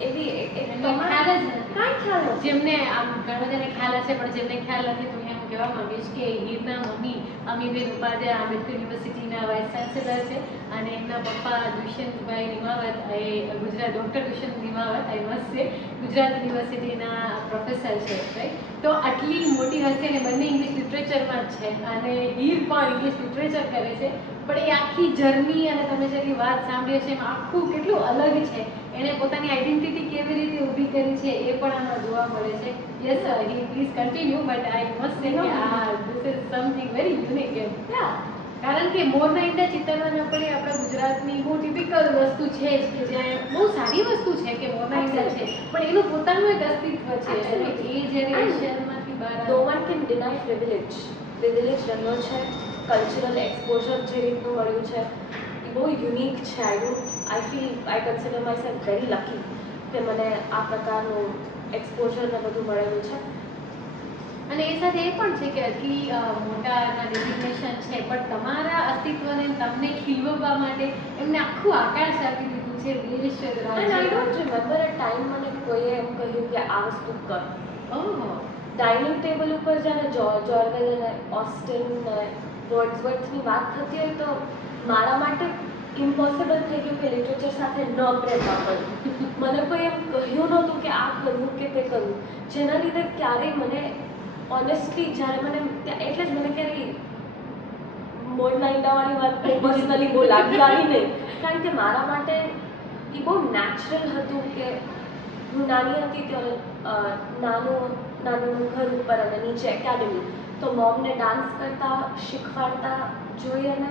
એવી ખ્યાલ જ નથી. કાંઈ ખ્યાલ નથી. જેમને આમ ઘણા બધાને ખ્યાલ હશે પણ જેમને ખ્યાલ નથી તો હું કહેવા માંગીશ કે હીરના મમ્મી અમીબેન ઉપાધ્યાય આંબેડકર યુનિવર્સિટીના વાઇસ ચાન્સેલર છે અને એમના પપ્પા દુષ્યંતભાઈ નિમાવત એ Gujarat doctor Dushyant Nimavat I must છે ગુજરાત યુનિવર્સિટીના પ્રોફેસર છે રાઈટ. તો આટલી મોટી હસ્તી અને બંને ઇંગ્લિશ લિટરેચરમાં જ છે અને હીર પણ ઇંગ્લિશ લિટરેચર કરે છે પણ એ આખી જર્ની અને તમે જેટલી વાત સાંભળી છે એમાં આખું કેટલું અલગ છે. એણે પોતાની આઈડેન્ટિટી કેવી રીતે ઊભી કરી છે એ પણ આમાં જોવા મળે છે. Yes he please continue but I must say કે this is something very unique એમ. કારણ કે મોરના ઈંડા ચિતરવાના પણ એ આપણા ગુજરાતની બહુ ટિપિકલ વસ્તુ છે જ કે જ્યાં બહુ સારી વસ્તુ છે કે મોરના ઈંડા છે પણ એનું પોતાનું એક અસ્તિત્વ છે અને એ જનરેશનમાંથી બહાર નો વન કેન ડિનાય પ્રિવિલેજ રહ્યો છે. કલ્ચરલ એક્સપોઝર જે રીતનું મળ્યું છે એ બહુ યુનિક છે. I consider myself very lucky કે મને આ પ્રકારનું એક્સપોઝર ને બધું મળેલું છે. અને એ સાથે એ પણ છે કે આટલી મોટાના ડેઝિગ્નેશન છે પણ તમારા અસ્તિત્વને તમને ખીલવવા માટે એમને આખું આકાશ આપી દીધું છે દેશ and I don't remember a time મને કોઈએ એમ કહ્યું કે આ વસ્તુ કર. ડાઇનિંગ ટેબલ ઉપર જ્યારે જોર્જ ઓરવેલ અને ઓસ્ટિન ને વર્ડ્સવર્થની વાત થતી હોય તો મારા માટે ઇમ્પોસિબલ થઈ ગયું કે લિટરેચર સાથે ન પ્રેમમાં પડવું. મને કોઈ એમ કહ્યું નહોતું કે આ કરવું કે તે કરવું જેના લીધે ક્યારેય મને ઓનેસ્ટલી જ્યારે મને એટલે જ મને ક્યારેય મોરના ઈંડાવાળી વાત બહુ પર્સનલી બહુ લાગી નહીં કારણ કે મારા માટે એ બહુ નેચરલ હતું કે હું નાની હતી ત્યારે નાનું ઘર ઉપર અને નીચે એકેડમી તો મોમને ડાન્સ કરતા શીખવાડતા જોઈ અને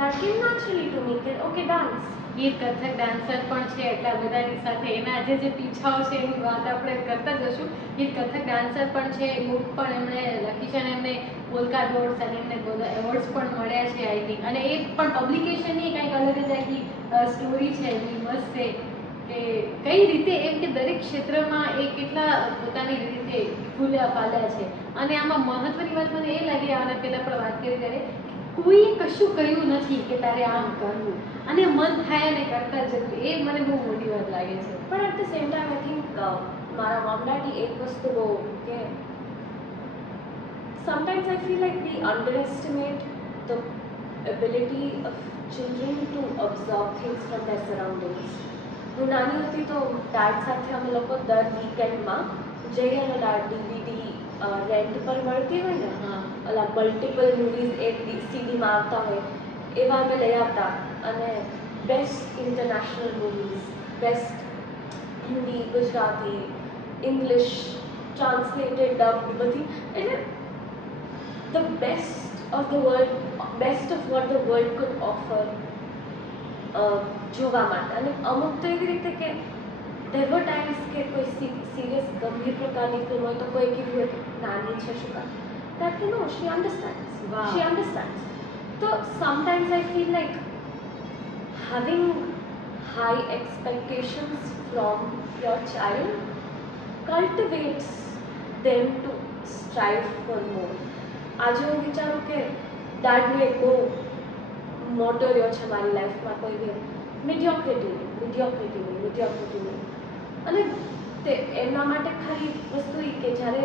દેટ કેમ નેચરલી ટુ મી કે ઓકે ડાન્સ. એ કથક ડાન્સર પણ છે એટલા બધાની સાથે એના જે પીછાઓ છે એની વાત આપણે કરતા જશું. એ કથક ડાન્સર પણ છે. બુક પણ એમણે લખી છે અને એમને પોલકા ડોટ્સ અને એમને બધા એવોર્ડ્સ પણ મળ્યા છે આઈ થિંક. અને એ પણ પબ્લિકેશનની કંઈક અલગ જ આખી સ્ટોરી છે એની મસ્ત છે કે કઈ રીતે એમ કે દરેક ક્ષેત્રમાં એ કેટલા પોતાની રીતે ફૂલ્યા ફાલ્યા છે. અને આમાં મહત્વની વાત મને એ લાગી આના પહેલાં પણ વાત કરી ત્યારે કોઈ કશું કહ્યું નથી કે તારે આમ કરવું અને મન થાય અને કરતા જવું એ મને બહુ મોટી વાત લાગે છે. પણ at the same time I think મારા મોમ ડેડી એક વસ્તુ બહુ કે sometimes I feel like we underestimate the ability of children to absorb things from their surroundings. હું નાની હતી તો ડેડ સાથે અમે લોકો દર વીકેન્ડમાં જઈએ અને ડીવીડી રેન્ટ પર મળતી હોય ને ઓલા મલ્ટિપલ મૂવીઝ એક સીડીમાં આવતા હોય એવા અમે લઈ આવતા અને best international movies best Hindi Gujarati English translated dub બધી એટલે the best of the world, best of what the world could offer જોવા માટે. અને અમુક તો એવી રીતે કે there were times કે કોઈ સિરિયસ ગંભીર પ્રકારની ફિલ્મ હોય તો કોઈ કીધું હોય કે નાની છે શું કામ that you know she understands. Wow. She understands. So sometimes I feel like having high expectations from your child cultivates them to strive for more. આજે હું વિચારું કે ડેડનો એક બહુ મોટો રહ્યો છે મારી લાઈફમાં કોઈ બી મિડિયોક્રિટી અને તે એમના માટે ખાલી વસ્તુ એ કે જ્યારે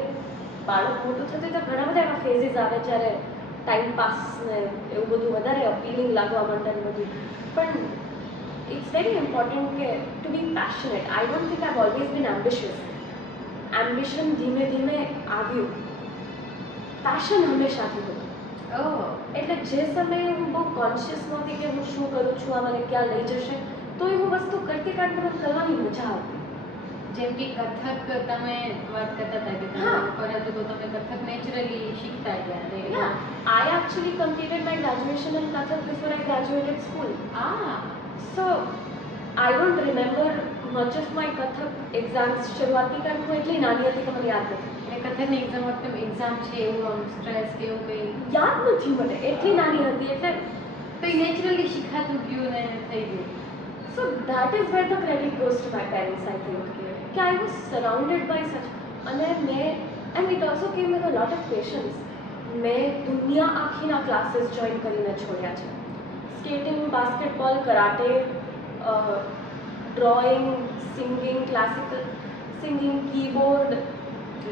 બાળક મોટું થતું હોય તો ઘણા બધા એવા ફેઝિસ આવે જ્યારે ટાઈમ પાસ ને એવું બધું વધારે અપીલિંગ લાગવા માંડે ને બધું પણ ઇટ્સ વેરી ઇમ્પોર્ટન્ટ કે to be passionate. I don't think I always been ambitious. Ambition ધીમે ધીમે આવ્યું. પેશન હંમેશાથી હતું. એટલે જે સમયે હું બહુ કોન્શિયસ નહોતી કે હું શું કરું છું આ મને ક્યાં લઈ જશે તો એ હું વસ્તુ કરતી મને કરવાની મજા આવતી. જેમ કે કથક તમે વાત કરતા હતા કે પરંતુ તો તમે કથક નેચરલી શીખતા ગયા. I actually completed my graduation in Kathak before I graduated school. So I don't remember much of my Kathak exams. શરૂઆતની કારણ હું એટલી નાની હતી કે મને યાદ નથી. કથકની એક્ઝામ વખતે એક્ઝામ છે એવું આમ સ્ટ્રેસ કે એવું કંઈ યાદ નથી મને. એટલી નાની હતી એટલે તો એ નેચરલી શીખાતું ગયું ને થઈ ગયું. So that is where the credit goes to my parents, I think. I was surrounded by such, and it also came with a lot of patience. મેં દુનિયા આખીના ક્લાસીસ જોઈન કરીને છોડ્યા છે. Skating, basketball, karate, drawing, singing, classical singing, keyboard,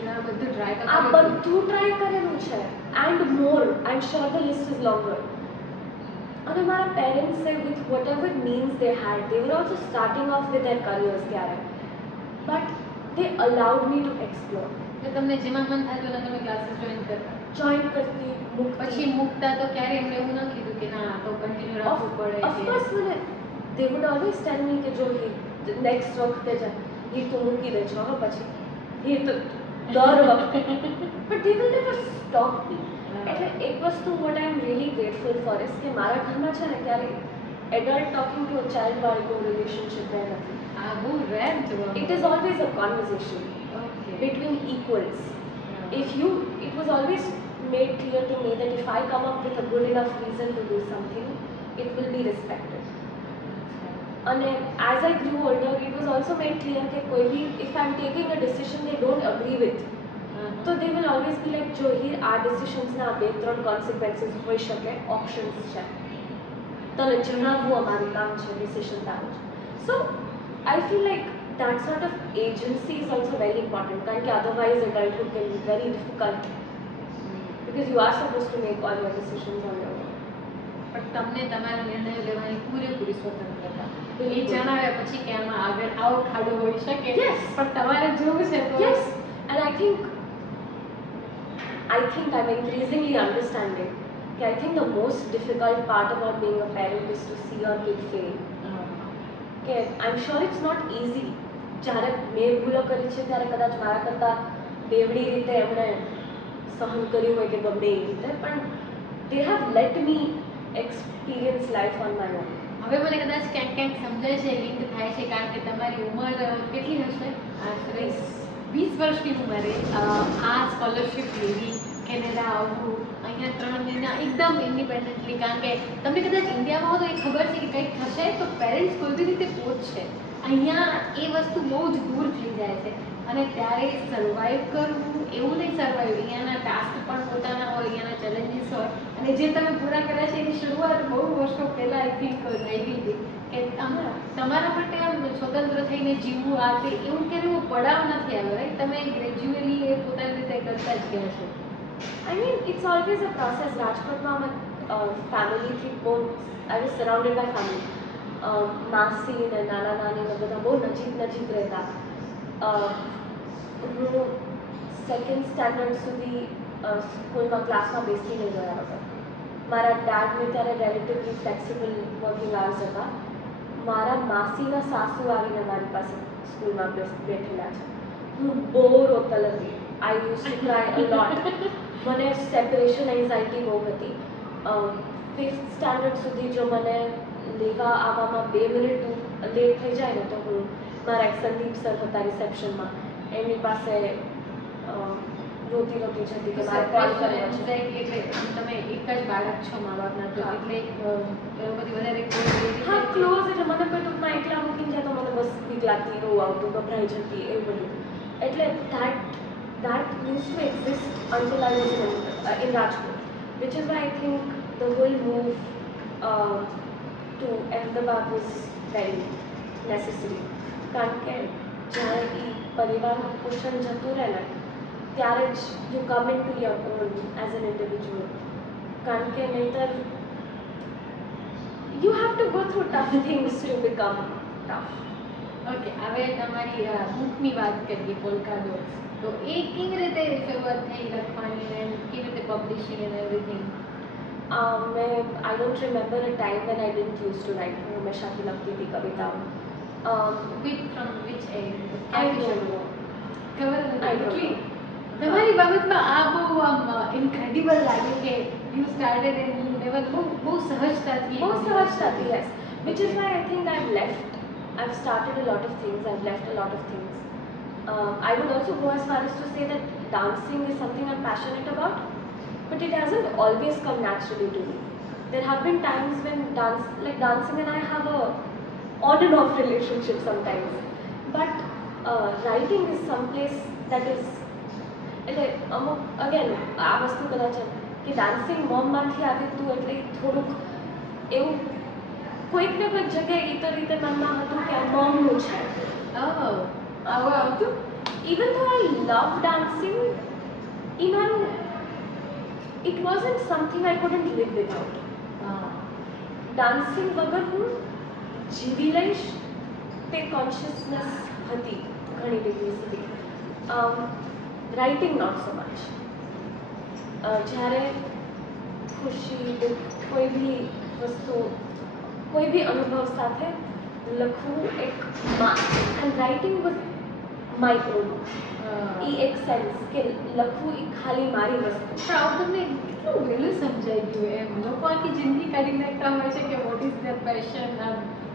આ બધું ટ્રાય આ બધું ટ્રાય કરેલું છે. And more, I am sure the list is longer. અને મારા પેરેન્ટ્સે with whatever means they had, they were also starting off with their careers ત્યારે, but they allowed me to explore. એટલે તમને જેમાં મન થતું ને તમે ક્લાસીસ જોઈન કરતા? જોઈન કરતી, પછી મૂકતા તો ક્યારે એમને એવું ન કીધું કે ના તો કન્ટિન્યુ રાખવું પડે? ઓફકોર્સ મને દે વુડ ઓલવેઝ ટેલ મી કે જો નેક્સ્ટ વખતે જ તું મૂકી દે છો હવે પછી તો દર વખતે, but they will never stop me. એટલે એક વસ્તુ what I am really grateful for is કે મારા ઘરમાં છે ને ક્યારે adult talking to a child વાળી કોઈ રિલેશનશિપ રહે નથી. આ બહુ રેર જોવા it is always a conversation between equals. It was always made clear to me that if I come up with a good enough reason to do something, it will be respected. And as I grew older, it was also made clear that if I'm taking a decision they don't agree with, so they will always be like, "Jo, here our decisions na બે ત્રણ consequences હોઈ શકે, options છે. તને જણાવવું અમારું કામ છે, decision તારું છે." So I feel like that sort of agency is also very important, because otherwise adulthood can be very difficult because you are supposed to make all your decisions on your own. પણ તમને તમારા નિર્ણયો લેવાની પૂરેપૂરી સ્વતંત્રતા. એ જણાવ્યા પછી કે આમાં આગળ આવો ખાડો હોઈ શકે, પણ તમારે જોવું છે તો. Yes, and I think I'm increasingly understanding that I think the most difficult part about being a parent is to see your kid fail. Okay, I'm sure it's not easy. જ્યારે મેં ભૂલો કરી છે ત્યારે કદાચ મારા કરતાં બેવડી રીતે એમણે સહન કર્યું હોય કે ગમે એ રીતે, પણ they have let me experience life on my own. હવે મને કદાચ ક્યાંક ક્યાંક સમજાય છે, લિંક થાય છે, કારણ કે તમારી ઉંમર કેટલી હશે? આશરે 20 વર્ષની ઉંમરે આ સ્કોલરશિપ લેવી, કેનેડા આવવું, અહીંયા 3 મહિના એકદમ ઇન્ડિપેન્ડન્ટલી, કારણ કે તમને કદાચ ઇન્ડિયામાં હો તો એ ખબર છે કે કંઈક થશે તો પેરેન્ટ્સ કોઈ બી રીતે પહોંચશે. અહીંયા એ વસ્તુ બહુ જ દૂર થઈ જાય છે અને ત્યારે સર્વાઈવ કરવું એવું નહીં. સર્વાઈવ અહીંયાના ટાસ્ક પણ પોતાના હોય, અહીંયાના ચેલેન્જીસ હોય, અને જે તમે પૂરા કર્યા છે એની શરૂઆત બહુ વર્ષો પહેલાં આઈ થિંક થઈ ગઈ હતી કે તમારા માટે આમ સ્વતંત્ર થઈને જીવવું આ તે એવું ક્યારે એવો પડાવ નથી આવ્યો, રાઈટ? તમે ગ્રેજ્યુઅલી એ પોતાની રીતે કરતા જ ગયા છો. I mean, it's always a process. રાજકોટમાં ફેમિલીથી બહુ I was surrounded by family. માસી ને નાના નાની ને બધા બહુ નજીક રહેતા. હું સેકન્ડ સ્ટાન્ડર્ડ સુધી સ્કૂલમાં ક્લાસમાં બેસીને ગયા વગર. મારા ડેડને ત્યારે રિલેટિવલી ફ્લેક્સિબલ વર્કિંગ આવર્સ હતા. મારા માસીના સાસુ આવીને મારી પાસે સ્કૂલમાં બેઠેલા છે. હું બહુ રોતલ હતી. આઈ યુઝ ટુ ક્રાય અ લોટ. મને સેપરેશન એન્ઝાઇટી બહુ હતી. 5th સ્ટાન્ડર્ડ સુધી જો મને લેવા આવવામાં 2 મિનિટ લેટ થઈ જાય ને તો હું મારા એક સંદીપ સર હતા રિસેપ્શનમાં, એમની પાસે રોતી જતી કે મારે કોલ કરવો છે. એટલે તમે એક જ બાળક છો મા બાપના, તો એટલે બધી વધારે હા ક્લોઝ, એટલે મને કોઈ ટૂંકમાં એકલા મૂકીને જાય તો મને બસ બીક લાગતી, રોવ આવતું, ગભરાઈ જતી, એવું બધું. એટલે that used to exist until I was in Rajkot, which is why I think the whole move to Ahmedabad was very necessary. કારણ કે જ્યારે એ પરિવારનું પોષણ જતું રહે ને ત્યારે જ you come in to your own as an individual. કારણ કે નહીંતર you have to go through tough things to become tough. Okay, હવે તમારી બુકની વાત કરીએ, પોલ્કા ડોટ્સ. તો એ કેવી રીતે શરૂઆત થઈ લખવાની એન્ડ કેવી રીતે publishing and everything? I don't remember a time when I didn't used to write. હું હંમેશાથી લખતી હતી કવિતાઓ. From which age? I don't know. ખબર I don't નથી. know. તમારી બાબતમાં આ બહુ આમ ઇન્ક્રેડિબલ લાગે કે you started and you never, બહુ સહજતાથી. Yes. Which is why I think I've started a lot of things, I've left a lot of things. I would also go as far as to say that dancing is something I'm passionate about, but it hasn't always come naturally to me. There have been times when dancing and I have a on and off relationship sometimes. But writing is someplace that is, again, આ વસ્તુ કદાચ કે ડાન્સિંગ મોમમાંથી આવ્યું હતું એટલે થોડુંક એવું કોઈક ને કોઈક જગ્યાએ એ તો રીતે મનમાં હતું કે આ મોમનું છે. આવું આવતું? Even though I love dancing, it wasn't something I couldn't live without. Dancing વગર હું જીવી લઈશ તે કોન્શિયસનેસ હતી ઘણી ડિગ્રી સુધી. Writing not so much. જ્યારે ખુશી દુઃખ કોઈ બી વસ્તુ કોઈ બી અનુભવ સાથે લખવું એક and writing was my own. એ એક સેન્સ કે લખવું એ ખાલી મારી વસ્તુ. પણ આવું તમને કેટલું વહેલું સમજાઈ ગયું એમ? લોકો આખી જિંદગી કાઢી નાખતા હોય છે કે what is there passion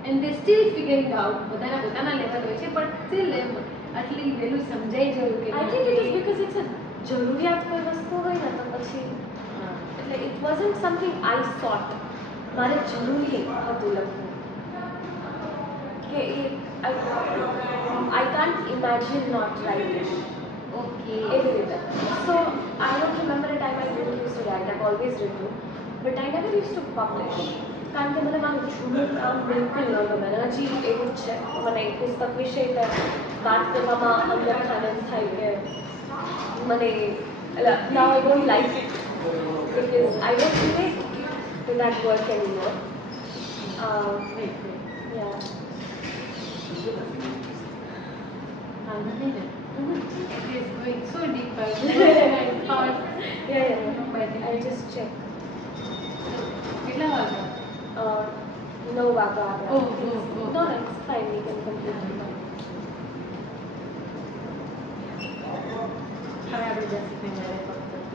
and they steel figuring out. બધાના પોતાના લેવલ હોય છે પણ સ્ટીલ એમ આટલી વહેલું સમજાઈ જવું કે I think it is because it's a જરૂરિયાત કોઈ વસ્તુ હોય ને તો પછી એટલે it wasn't something I sought. મારે જરૂરી હતું લખવું કે I can't imagine not writing. Okay. એવી રીતે. So I don't remember a time I didn't use to write. I always written but I never use to publish. કારણ કે મને મારું જૂનું કામ બિલકુલ ન ગમે. હજી એવું જ છે. મને એક પુસ્તક વિશે વાત કરવામાં અંદર આનંદ થાય કે મને now I don't like it because I don't relate to that work anymore. Yeah. It is going so deeper than I thought. Yeah. I'll just check. કેટલા વાગ્યા? 9 વાગ્યા આવ્યા. Oh. No, it's fine. We can complete it now. હવે આપણે 10 સેકન્ડ માટે ફક્ત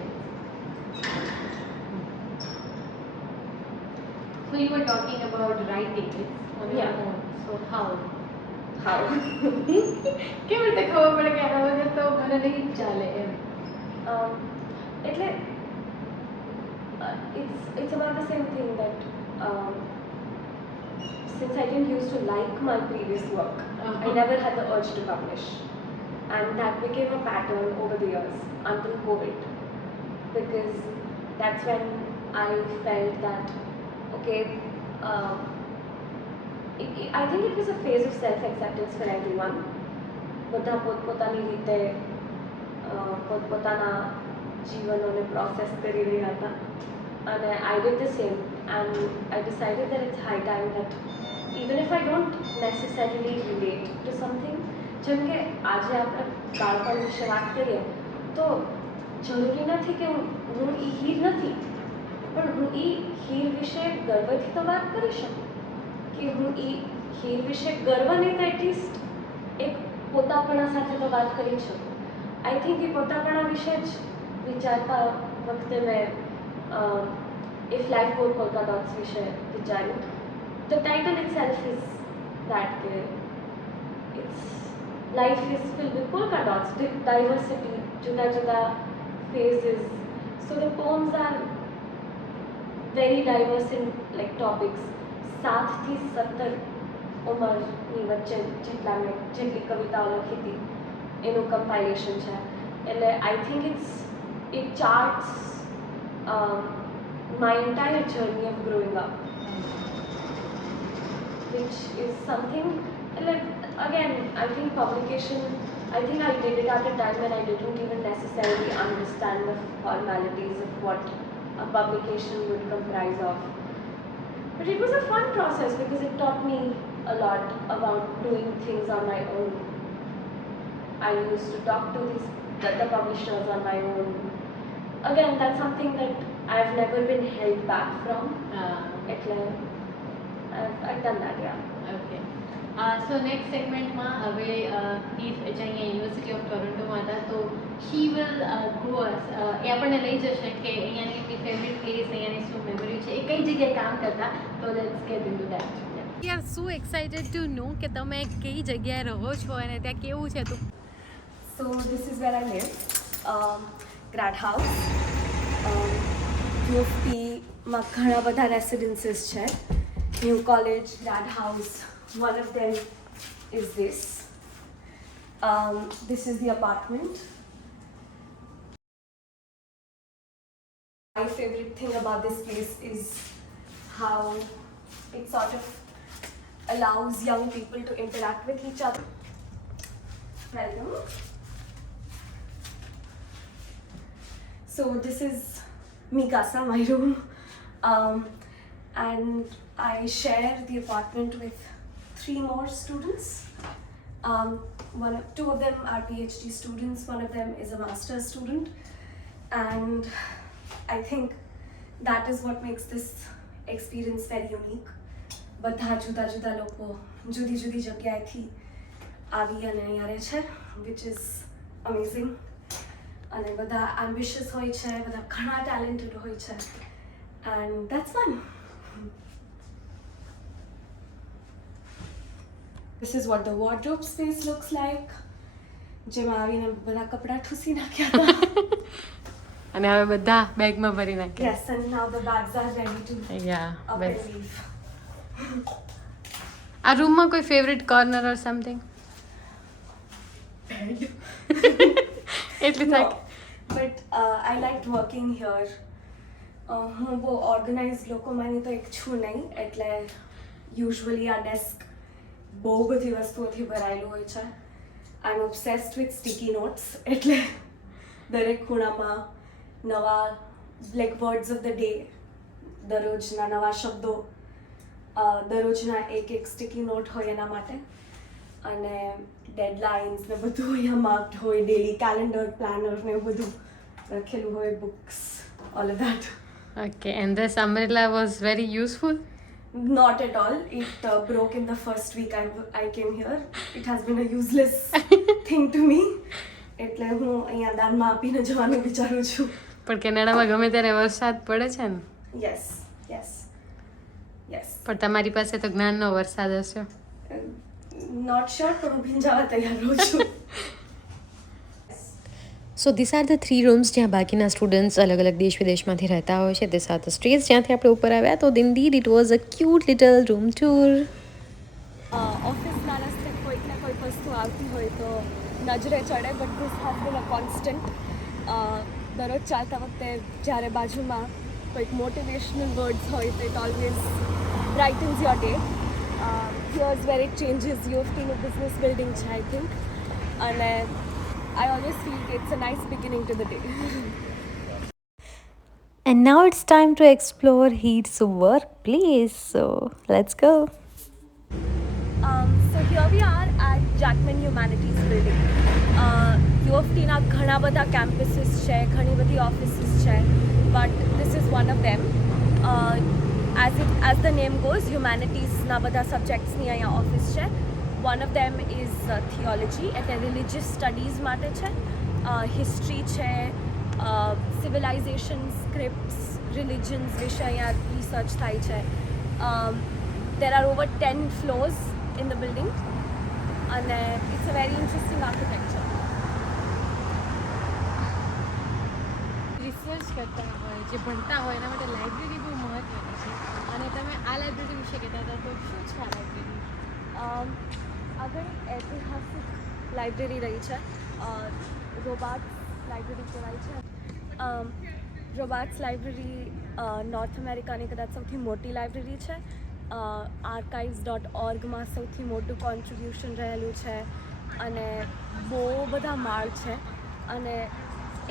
So you were talking about writing on your Yeah. own. So how? How? કેવી રીતે ખબર પડે કે આના વગર તો મને નહીં ચાલે એમ? એટલે it's about the same thing that since I didn't used to like my previous work, I never had the urge to publish, and that became a pattern over the years until COVID, because that's when I felt that okay, I think it was a phase of self-acceptance for everyone. બધા પોતપોતાની રીતે પોતપોતાના જીવનોને પ્રોસેસ કરી રહ્યા હતા અને I did the same, and I decided that it's high time that even if I don't necessarily relate to something, જેમ કે આજે આપણે બાળપણ વિશે વાત કરીએ તો જરૂરી નથી કે હું એ હીર નથી, પણ હું એ હીર વિશે ગર્વથી તો વાત કરી શકું કે હું એ હીર વિશે ગર્વ નહીં તો એટલીસ્ટ એક પોતાપણા સાથે તો વાત કરી શકું. આઈ થિંક એ પોતાપણા વિશે જ વિચારતા વખતે મેં if life were polka dots વિશે વિચાર્યું. The title itself is that કે it's life is filled with polka dots, diversity, જુદા જુદા phases. So the poems are very diverse in like topics. 7 થી 17 ઉંમરની વચ્ચે જેટલી કવિતાઓ લખી હતી એનું કમ્પાઇલેશન છે. એટલે I think it charts my entire journey of growing up, which is something like, again, I think publication, I think I did it at a time when I didn't even necessarily understand the formalities of what a publication would comprise of. But it was a fun process because it taught me a lot about doing things on my own. I used to talk to the publishers on my own. Again, that's something that I've never been held back from. I've done that, yeah. Okay. So next segmentમાં હવે હીર અહીંયા યુનિવર્સિટી ઓફ ટોરન્ટોમાં હતા તો શી વિલ ગો અસ એ આપણને લઈ જશે કે અહીંયાની એમની ફેવરેટ પ્લેસ, અહીંયાની શું મેમરી છે, એ કઈ જગ્યાએ કામ કરતા. તો let's get into that. We are so excited to know કે તમે કઈ જગ્યાએ રહો છો અને ત્યાં કેવું છે. તો So this is where I live, Grad House. UFPમાં ઘણા બધા રેસિડન્સીસ છે. New College, Grad House. One of them is this. This is the apartment. My thing about this place is how it sort of allows young people to interact with each other. Welcome. So this is Mikasa, my room, and I share the apartment with 3 more students. Two of them are PhD students, one of them is a master's student, and I think that is what makes this experience very unique. બધા જુદા જુદા લોકો જુદી જુદી જગ્યાએથી આવી અને અહીંયા રહે છે, which is amazing. અને બધા ambitious હોય છે, બધા ઘણા talented હોય છે, and that's fun. This is what the wardrobe space looks like. જેમાં આવીને બધા કપડાં ઠૂસી નાખ્યા હતા. અને હવે બધા બેગમાં ભરી નાખ્યા. Yes, and now the bags are ready to Yeah, up and leave. આ રૂમમાં કોઈ ફેવરિટ કોર્નર ઓર સમથિંગ? એટલી No, થાય. but I liked working here. હું બહુ ઓર્ગેનાઇઝ લોકોમાંની તો એક છું નહીં, એટલે યુઝ્યુઅલી આ ડેસ્ક બહુ બધી વસ્તુઓથી ભરાયેલું હોય છે. I am obsessed with sticky notes, એટલે દરેક ખૂણામાં નવા like words of the day, દરરોજના નવા શબ્દો, દરરોજના એક સ્ટીકી નોટ હોય એના માટે, અને ડેડલાઇન્સ ને બધું અહીંયા માર્ક્ડ હોય, ડેલી કેલેન્ડર, પ્લાનર ને એવું બધું રખેલું હોય, books, all of that. Okay, and this umbrella was very useful? Not at all. It broke in the first week I came here. It has been a useless thing to me. એટલે હું અહીંયા દાનમાં આપીને જવાનું વિચારું છું. પણ કેનેડામાં ગમે ત્યારે વરસાદ પડે છે ને? Yes, yes, yes. પણ તમારી પાસે તો જ્ઞાનનો વરસાદ હશે. Not sure, પણ હું ભીંજાવા તૈયાર રહું છું. So this are the 3 rooms જ્યાં બાકીના સ્ટુડન્ટ્સ અલગ અલગ દેશ વિદેશમાંથી રહેતા હોય છે. ધીસ આર ધ સ્ટેજ જ્યાંથી આપણે ઉપર આવ્યા. તો indeed it was a cute little room tour. ઓફિસના રસ્તે કોઈક ને કોઈક વસ્તુ આવતી હોય તો નજરે ચડે, but this has been a constant. દરરોજ ચાલતા વખતે જ્યારે બાજુમાં કોઈક મોટિવેશનલ વર્ડ્સ હોય તો it always brightens your day. Here's where it changes. યુએફટીનું બિઝનેસ બિલ્ડિંગ છે આઈ થિંક, અને I always feel it's a nice beginning to the day. And now it's time to explore Heer's workplace. So let's go. So here we are at Jackman Humanities Building. UFTના ઘણા બધા campuses છે, ઘણી બધી offices છે, but this is one of them. As the name goes, humanities ના બધા subjectsની અહીંયા office છે. One of them is theology, એટલે religious studies માટે છે. History છે, civilization, scripts, religions વિશે અહીંયા research થાય છે. There are over 10 floors in the building, and it's a very interesting architecture. Research કરતા હોય, જે ભણતા હોય એના માટે લાઇબ્રેરી બહુ મહત્વની છે. અને તમે આ લાઇબ્રેરી વિશે કહેતા હતા, તો શું છે આ લાઇબ્રેરી? આગળ ઐતિહાસિક લાઇબ્રેરી રહી છે. રોબાર્ટ્સ લાઇબ્રેરી કહેવાય છે. રોબાર્ટ્સ લાઇબ્રેરી નોર્થ અમેરિકાની કદાચ સૌથી મોટી લાઇબ્રેરી છે. archives.orgમાં સૌથી મોટું કોન્ટ્રીબ્યુશન રહેલું છે, અને બહુ બધા માળ છે. અને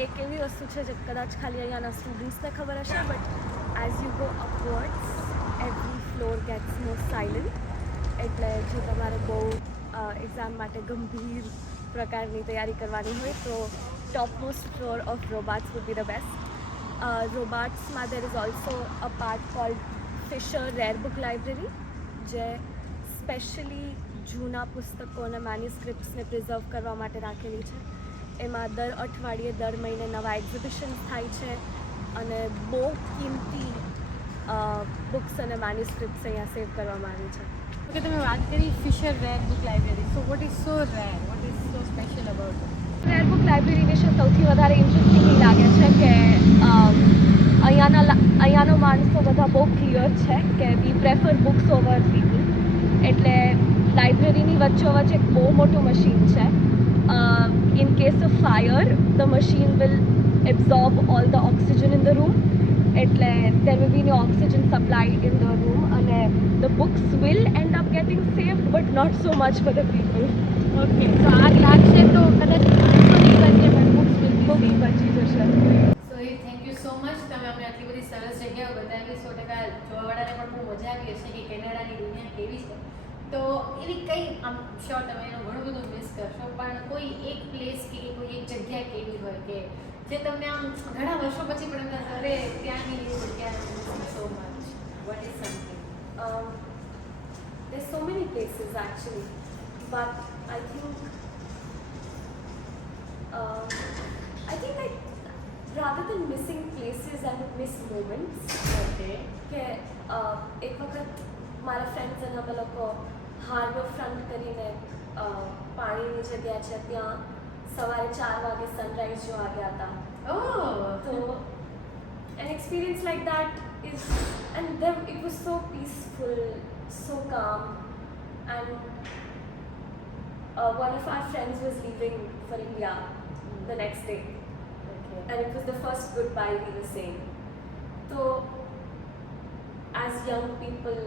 એક એવી વસ્તુ છે જે કદાચ ખાલી અહીંયાના સ્ટુડન્ટ્સને ખબર હશે, but as you go upwards every floor gets more silent. એટલે જો તમારે બહુ એક્ઝામ માટે ગંભીર પ્રકારની તૈયારી કરવાની હોય તો top most floor of Robarts would be the best. રોબાર્ટ્સમાં there is also a part called Fisher rare book library, જે સ્પેશિયલી જૂના પુસ્તકો અને મેન્યુસ્ક્રિપ્ટ્સને પ્રિઝર્વ કરવા માટે રાખેલી છે. એમાં દર અઠવાડિયે દર મહિને નવા એક્ઝિબિશન્સ થાય છે, અને બહુ કિંમતી બુક્સ અને મેન્યુસ્ક્રિપ્ટ્સ અહીંયા સેવ કરવામાં આવી છે. ઓકે, તમે વાત કરી Fisher rare book library. So what is so rare, what is so special about it? Rare book library વિશે સૌથી વધારે ઇન્ટરેસ્ટિંગ એ લાગે છે કે અહીંયાનો માણસો બધા બહુ ક્લિયર છે કે વી પ્રેફર બુક્સ ઓવર પીપલ. એટલે લાઇબ્રેરીની વચ્ચોવચ્ચ એક બહુ મોટું મશીન છે. In case of fire the machine will absorb all the oxygen in the room, એટલે there will be no oxygen supply in the room અને the books will end up getting saved but not so much for the people. Okay તો આગ લાગશે તો કદાચ માણસોની બચે પણ બુક્સ Books બચી જશે. સો એ થેન્ક યુ સો મચ તમે અમને આટલી બધી સરસ જગ્યાઓ બતાવી. 100% જોવાવાળાને પણ બહુ મજા આવી હશે કે કેનેડાની દુનિયા કેવી છે. તો એવી કઈ આમ શ્યોર તમે એનું ઘણું બધું મિસ કરશો પણ કોઈ એક પ્લેસ કે કોઈ એક જગ્યા કેવી હોય કે જે તમને આમ ઘણા વર્ષો પછી પણ એમ અરે ત્યાંની એ જગ્યા so much what is something? There's so many places actually, but I think like rather than missing places, I would miss moments. Okay કે એક વખત મારા ફ્રેન્ડ્સ અને અમે લોકો હાર્બર ફ્રન્ટ કરીને પાણીની જગ્યા છે ત્યાં સવારે 4 વાગે સનરાઈઝ જોવા ગયા હતા. ઓહ So an experience like that is, and then it was so peaceful, so calm, and one of our friends was leaving for India the next day, okay and it was the first goodbye we were saying. So as young people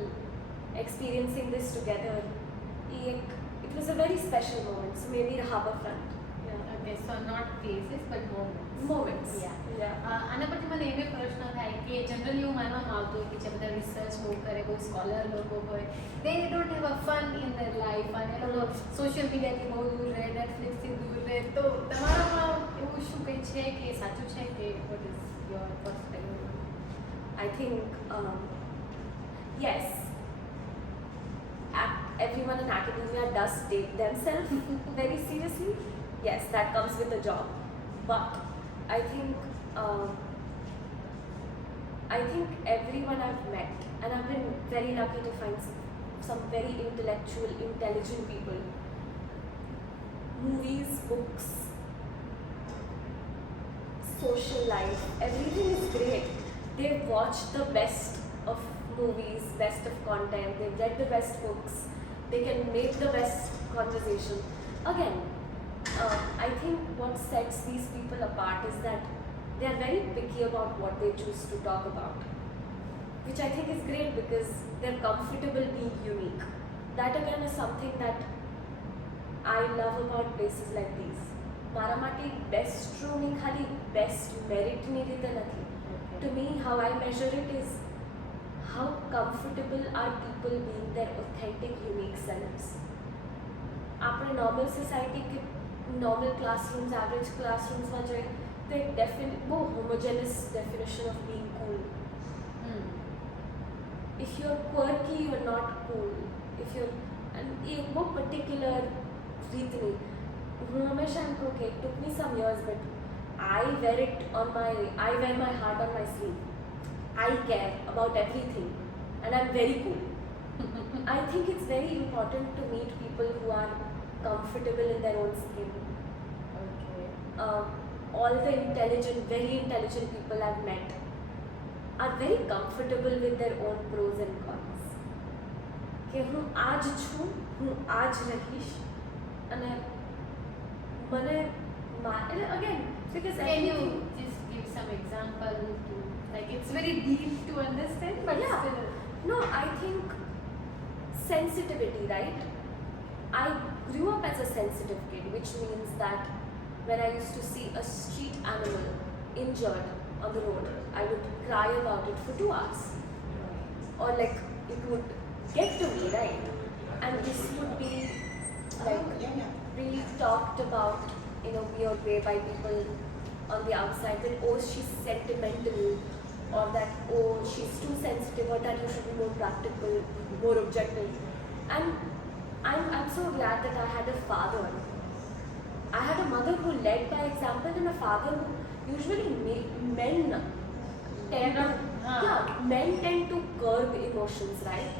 experiencing this together, it was a very special moment. So maybe the harbour front. Okay so not places but Moments. Yeah. Yeah. આના પરથી મને એવો પ્રશ્ન થાય કે જનરલી એવું માનવામાં આવતું હોય કે જે બધા રિસર્ચ બહુ કરે કોઈ સ્કોલર લોકો હોય દે don't have a fun in their life અને એ લોકો સોશિયલ મીડિયાથી બહુ દૂર રહે નેટફ્લિક્સથી દૂર રહે તો તમારામાં એવું શું કંઈ છે કે સાચું છે કે what is your perspective? I think yes, everyone in academia does take themselves very seriously. Yes, that comes with a job. But I think everyone I've met, and I've been very lucky to find some very intellectual, intelligent people. Movies, books, social life, everything is great. They've watched the best of movies, best of content, they've read the best books, they can make the best conversation. Again, I think what sets these people apart is that they are very picky about what they choose to talk about, which I think is great because they're comfortable being unique. That again is something that I love about places like these. મારા માટે બેસ્ટ ટ્રૂની ખાલી બેસ્ટ મેરિટની રીતે નથી. To me, how I measure it is how comfortable are people being their authentic, unique selves. આપણે નોર્મલ સોસાયટી કે નોર્મલ ક્લાસરૂમ્સ એવરેજ ક્લાસરૂમ્સમાં જોઈએ તો એક બહુ homogeneous definition of being cool. If you're quirky, you're not cool. If you're, and એ એક બહુ પર્ટિક્યુલર રીતની હું હંમેશા એમ કહું કે it took me some years but I wear my heart on my sleeve. I care about everything and I'm very cool. I think it's very important to meet people who are comfortable in their own skin. Okay. All the intelligent, very intelligent people I've met are very comfortable with their own pros and cons. કે હું આ જ છું, હું આ જ રહીશ અને મને again because Can you just give some example to, like it's very deep to understand but Yeah. still No, I think sensitivity, right? I grew up as a sensitive kid, which means that when I used to see a street animal injured on the road, I would cry about it for 2 hours. Or like it would get to me, right? And this would be like really talked about in a weird way by people on the outside that oh she's sentimental or that oh she's too sensitive or that you should be more practical, more objective. And I'm so glad that I had a father. I had a mother who led by example and a father who usually men tend to curb emotions, right?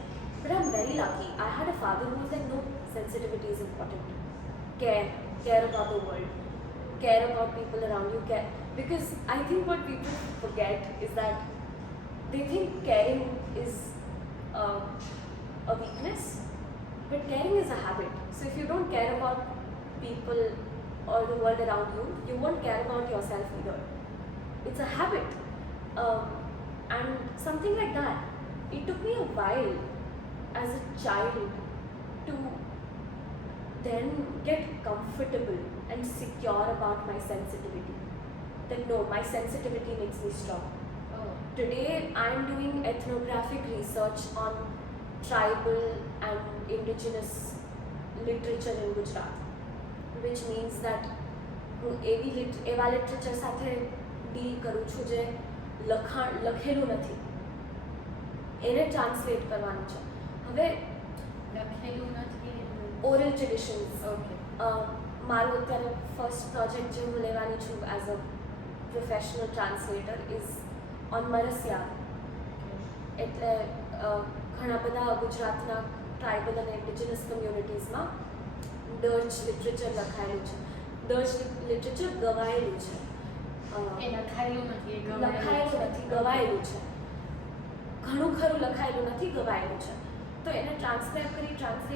But I'm very lucky. I had a father who was like, no, sensitivity is important. Care about the world. Care about people around you. Because I think what people forget is that they think caring is a weakness, but caring is a habit. So if you don't care about people or the world around you, you won't care about yourself either. It's a habit. and something like that. It took me a while as a child to then get comfortable and secure about my sensitivity. That no, my sensitivity makes me strong. Oh. Today I'm doing ethnographic research on tribal and indigenous literature in Gujarat, which means that હું એવા લિટરેચર સાથે ડીલ કરું છું જે લખેલું નથી, એને ટ્રાન્સલેટ કરવાનું છે. હવે લખેલું નથી ઓરલ ટ્રેડિશન્સ. ઓકે. મારું અત્યારે ફર્સ્ટ પ્રોજેક્ટ જે હું લેવાની છું as a professional translator is on મરસિયા. એટલે ઘણા બધા ગુજરાતના ટ્રાઇબલ અને ઇન્ડિજિનસ કમ્યુનિટીઝમાં ડચ લિટરેચર લખાયેલું છે. ડચ લિટરેચર ગવાયેલું છે. એ લખાયેલું નથી, એ લખાયેલું નથી, ગવાયેલું છે. ઘણું ખરું લખાયેલું નથી, ગવાયેલું છે. તો એને ટ્રાન્સલેટ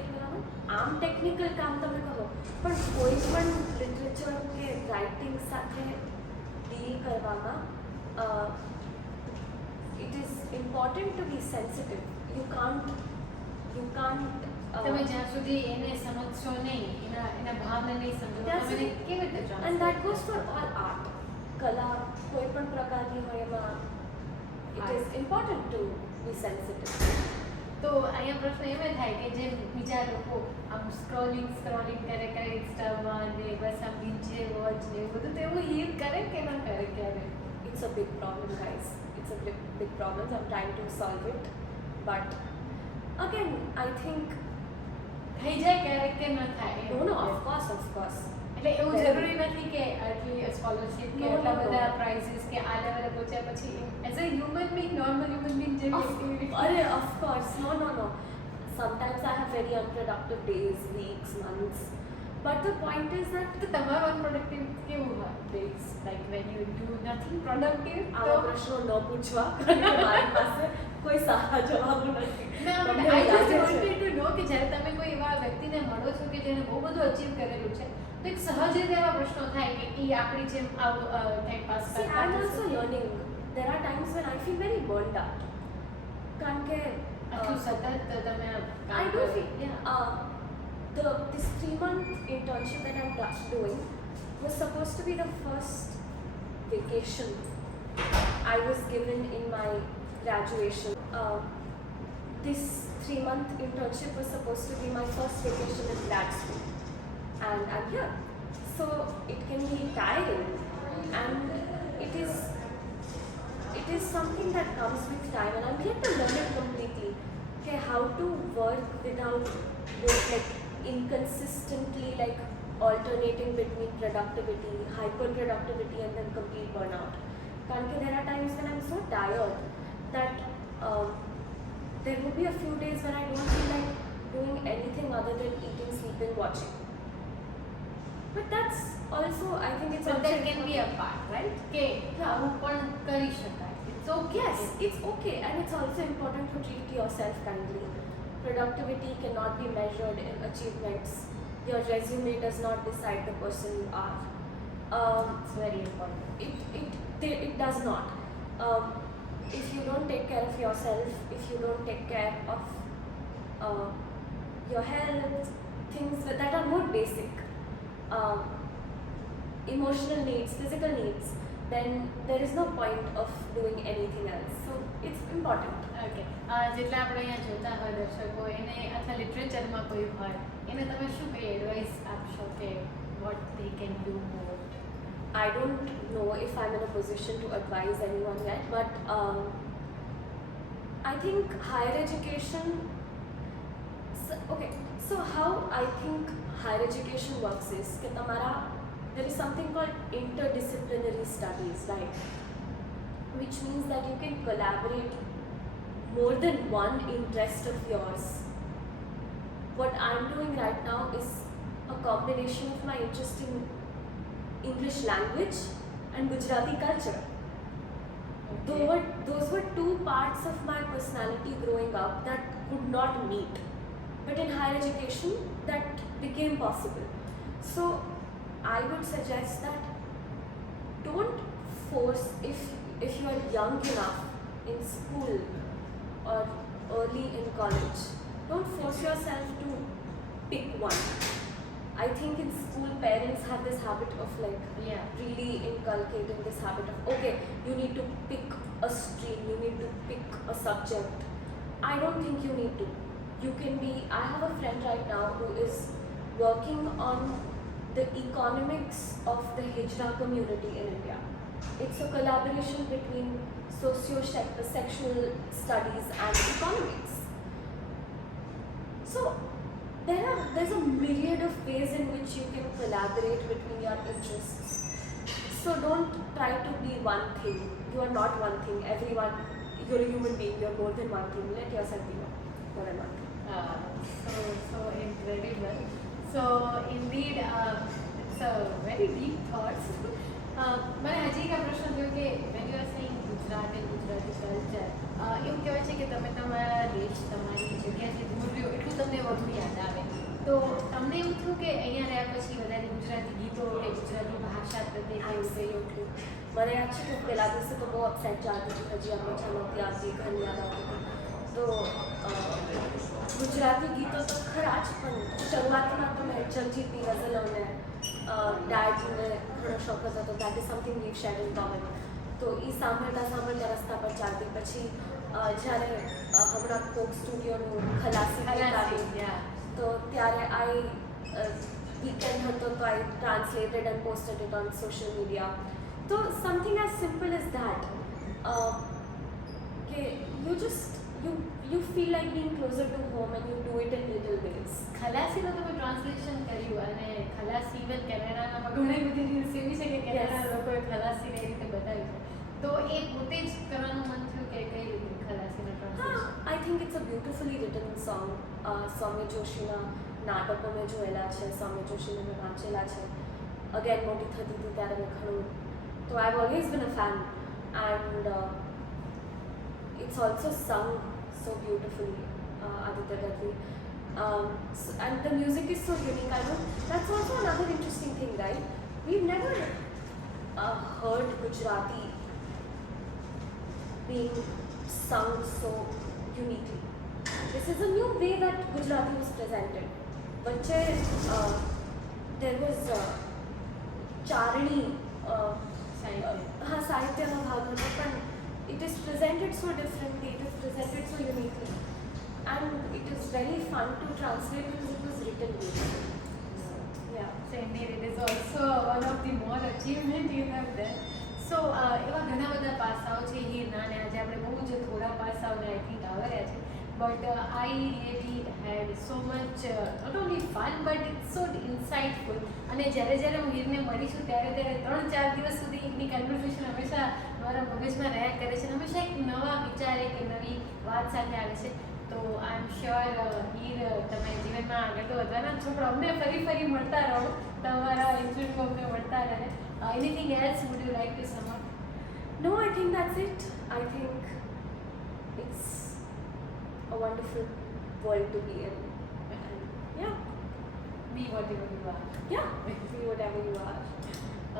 કરવાનું આમ ટેકનિકલ કામ તમે કરો, પણ કોઈ પણ લિટરેચર કે રાઇટિંગ સાથે ડીલ કરવામાં it is important to be sensitive. You can't તમે જ્યાં સુધી એને સમજશો નહીં, એના ભાવને નહીં સમજો, That's તમે it. કેવી રીતે translate and that goes કરશો? for all art. કલા કોઈ પણ પ્રકારની હોય એમાં it is important to be sensitive. તો અહીંયા પ્રશ્ન એમ થાય કે જે બીજા લોકો આમ સ્ક્રોલિંગ કરે ઇન્સ્ટામાં ને બસ આમ બીજે વોચ ને એવું બધું, તો એવું હીર કરે કે ના કરે ક્યારે? It's a big problem, guys. It's a big problem. I'm trying to solve it, but again, I think થઈ જાય ક્યારેક કે ન થાય? no, of course. એટલે એવું જરૂરી નથી કે આટલી સ્કોલરશિપ કે No, આટલા no, no. બધા પ્રાઇઝીસ કે આ લેવલે પહોંચ્યા પછી as a human being, normal human being જેવી activity. Of course, no. Sometimes I have very unproductive days, weeks, months. But the point is that તો તમારો અનપ્રોડક્ટિવ કેવું હોય days, like when you do nothing productive? આવા પ્રશ્નો ન પૂછવા, કારણ કે મારી પાસે કોઈ સારા જવાબ નથી. ના, બટ તમને આઈ જસ્ટ લાગે છે? વોન્ટેડ ટુ નો કે જ્યારે તમે કોઈ એવા વ્યક્તિને મળો છો કે જેને બહુ બધું અચીવ કરેલું છે, તો એક સહજ રીતે એવા પ્રશ્નો થાય કે એ આપણી જેમ આવું time pass See, I'm also learning. There are times when I feel very burned out. કારણ કે આટલું સતત તમે I do feel, this 3-month internship that I'm doing was supposed to be the first vacation I was given in my graduation. This 3-month internship was supposed to be my first vacation in grad school, and I'm here. So it can be tiring, and it is something that comes with time, and I'm yet to learn it completely. Okay, how to work without like inconsistently like alternating between productivity, hyper productivity, and then complete burnout. Because there are times when I'm so tired that there will be a few days when I don't feel like doing anything other than eating, sleeping, watching. But that's also, I think it's But also that can be a part, right? કે આવું પણ કરી શકાય. It's okay. Yes, it's okay, and it's also important to treat yourself kindly. Productivity cannot be measured in achievements. Your resume does not decide the person you are. It's very important. It does not. If you don't take care of yourself, if you don't take care of your health, things that are more basic, emotional needs, physical needs, then there is no point of doing anything else. So it's important. Okay, જેટલા આપણે અહીંયા જોતા હોય દર્શકો, એને અથવા લિટરેચરમાં કોઈ હોય, એને તમે શું કઈ એડવાઇસ આપશો કે what they can do more? I don't know if I'm in a position to advise anyone yet, but I think higher education. So how I think higher education works is that there is something called interdisciplinary studies, right? Which means that you can collaborate more than one interest of yours. What I'm doing right now is a combination of my interest in English language and Gujarati culture. Those were two parts of my personality growing up that could not meet. But in higher education, that became possible. So I would suggest that don't force, if you are young enough in school or early in college, don't force yourself to pick one. I think in school parents have this habit of like Yeah. really inculcating this habit of, okay, you need to pick a stream, you need to pick a subject. I don't think you need to. You can be, I have a friend right now who is working on the economics of the Hijra community in India. It's a collaboration between socio-sexual studies and economics. So there's a myriad of ways in which you can collaborate between your interests. So don't try to be one thing. You are not one thing. Everyone, you're a human being. You're more than one thing. Let yourself be more than one thing. So incredible. So indeed, it's a very deep thoughts. મને હજી એક પ્રશ્ન થયો કે when you are saying Gujarat and Gujarati culture, એવું કહેવાય છે કે તમે તમારા દેશ તમારી જગ્યાથી દૂર રહ્યો એટલું તમને વધુ યાદ આવે. તો તમને એવું થયું કે અહીંયા રહ્યા પછી વધારે ગુજરાતી ગીતો કે ગુજરાતી ભાષા પ્રત્યે કેવું થયું? મને યાદ છે કે પહેલા દિવસે તો બહુ અપસેટ ચાલતી હતી, હજી આપણે ચાલતી આવતી ઘણી યાદ આવતી હતી. તો ગુજરાતી ગીતો તો ખરા જ, પણ શરૂઆતમાં તો મેં જગજીતની ગઝલોને ડાયટને ઘણો શોખ હતો, તો that is something we've shared in common. તો એ સાંભળતા સાંભળતા રસ્તા પર ચાલતી. પછી જ્યારે હમણાં કોક સ્ટુડિયોનું ખલાસી આવ્યું, તો ત્યારે આઈ વીકેન્ડ હતો, તો I translated and posted it on social media. તો something as simple as that, કે you feel like being closer to home and you do it in little ways. ખલાસીનું તમે ટ્રાન્સલેશન કર્યું અને ખલાસી ઇવન કેનેડાના ઘણી બધી રીલ્સ એવી છે કે કેનેડાના લોકોએ ખલાસીને એ રીતે બતાવ્યું છે. તો એ પોતે જ કરવાનું મન થયું કે કઈ રીતે ખલાસીનું translation? I think it's a beautifully written song. Saumya જોશીના નાટકો મેં જોયેલા છે, સૌમ્ય જોશીને મેં વાંચેલા છે. અગેન મોટી થતી હતી ત્યારે મેં ઘણું, તો I have always bin a fan and it's also sung so beautifully, Aditya Gadli. And the music is so unique. I know that's also another interesting thing, right? We've never heard Gujarati being sung so uniquely. This is a new way that Gujarati was presented. But there was Charani, Sahitya Bhagavad, but it is presented so differently, it is presented so uniquely, and it is very fun to translate because it was written beautifully. Yeah. So indeed, it is also one of the more achievement you have done. So એવા ઘણા બધા પાસાઓ છે હીરના, અને આજે આપણે બહુ જ થોડા પાસાઓને આઈ થિંક આવડ્યા છે. But I really had so much not only fun but it's so insightful. અને જ્યારે જ્યારે હું હીરને મળીશું ત્યારે 3-4 દિવસ સુધી એની કન્વર્સેશન હંમેશા મારા મગજમાં રહ્યા કરે છે, હંમેશા એક નવા વિચારે કે નવી વાત સાથે આવે છે. તો આઈ એમ શ્યોર હીર, તમે જીવનમાં આગળ તો વધવાના જ છો, પણ અમને ફરી ફરી મળતા રહો, તમારા ઇન્ટરવ્યૂ અમને મળતા રહે. Anything else would you like to sum up? No, I think that's it. I think it's a wonderful world to be in. And yeah, Be whatever you are. yeah, be whatever you are.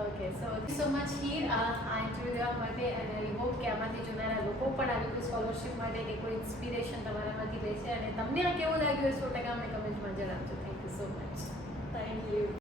Okay, so thank so much Heer આ ઇન્ટરવ્યૂ લેવા માટે, અને આઈ હોપ કે આમાંથી જોનારા લોકો પણ આવી કોઈ સ્કોલરશિપ માટે કે કોઈ ઇન્સ્પિરેશન તમારામાંથી લેશે. અને તમને આ કેવું લાગ્યું એ 100% અમે કમેન્ટમાં જણાવજો. Thank you so much. Thank you.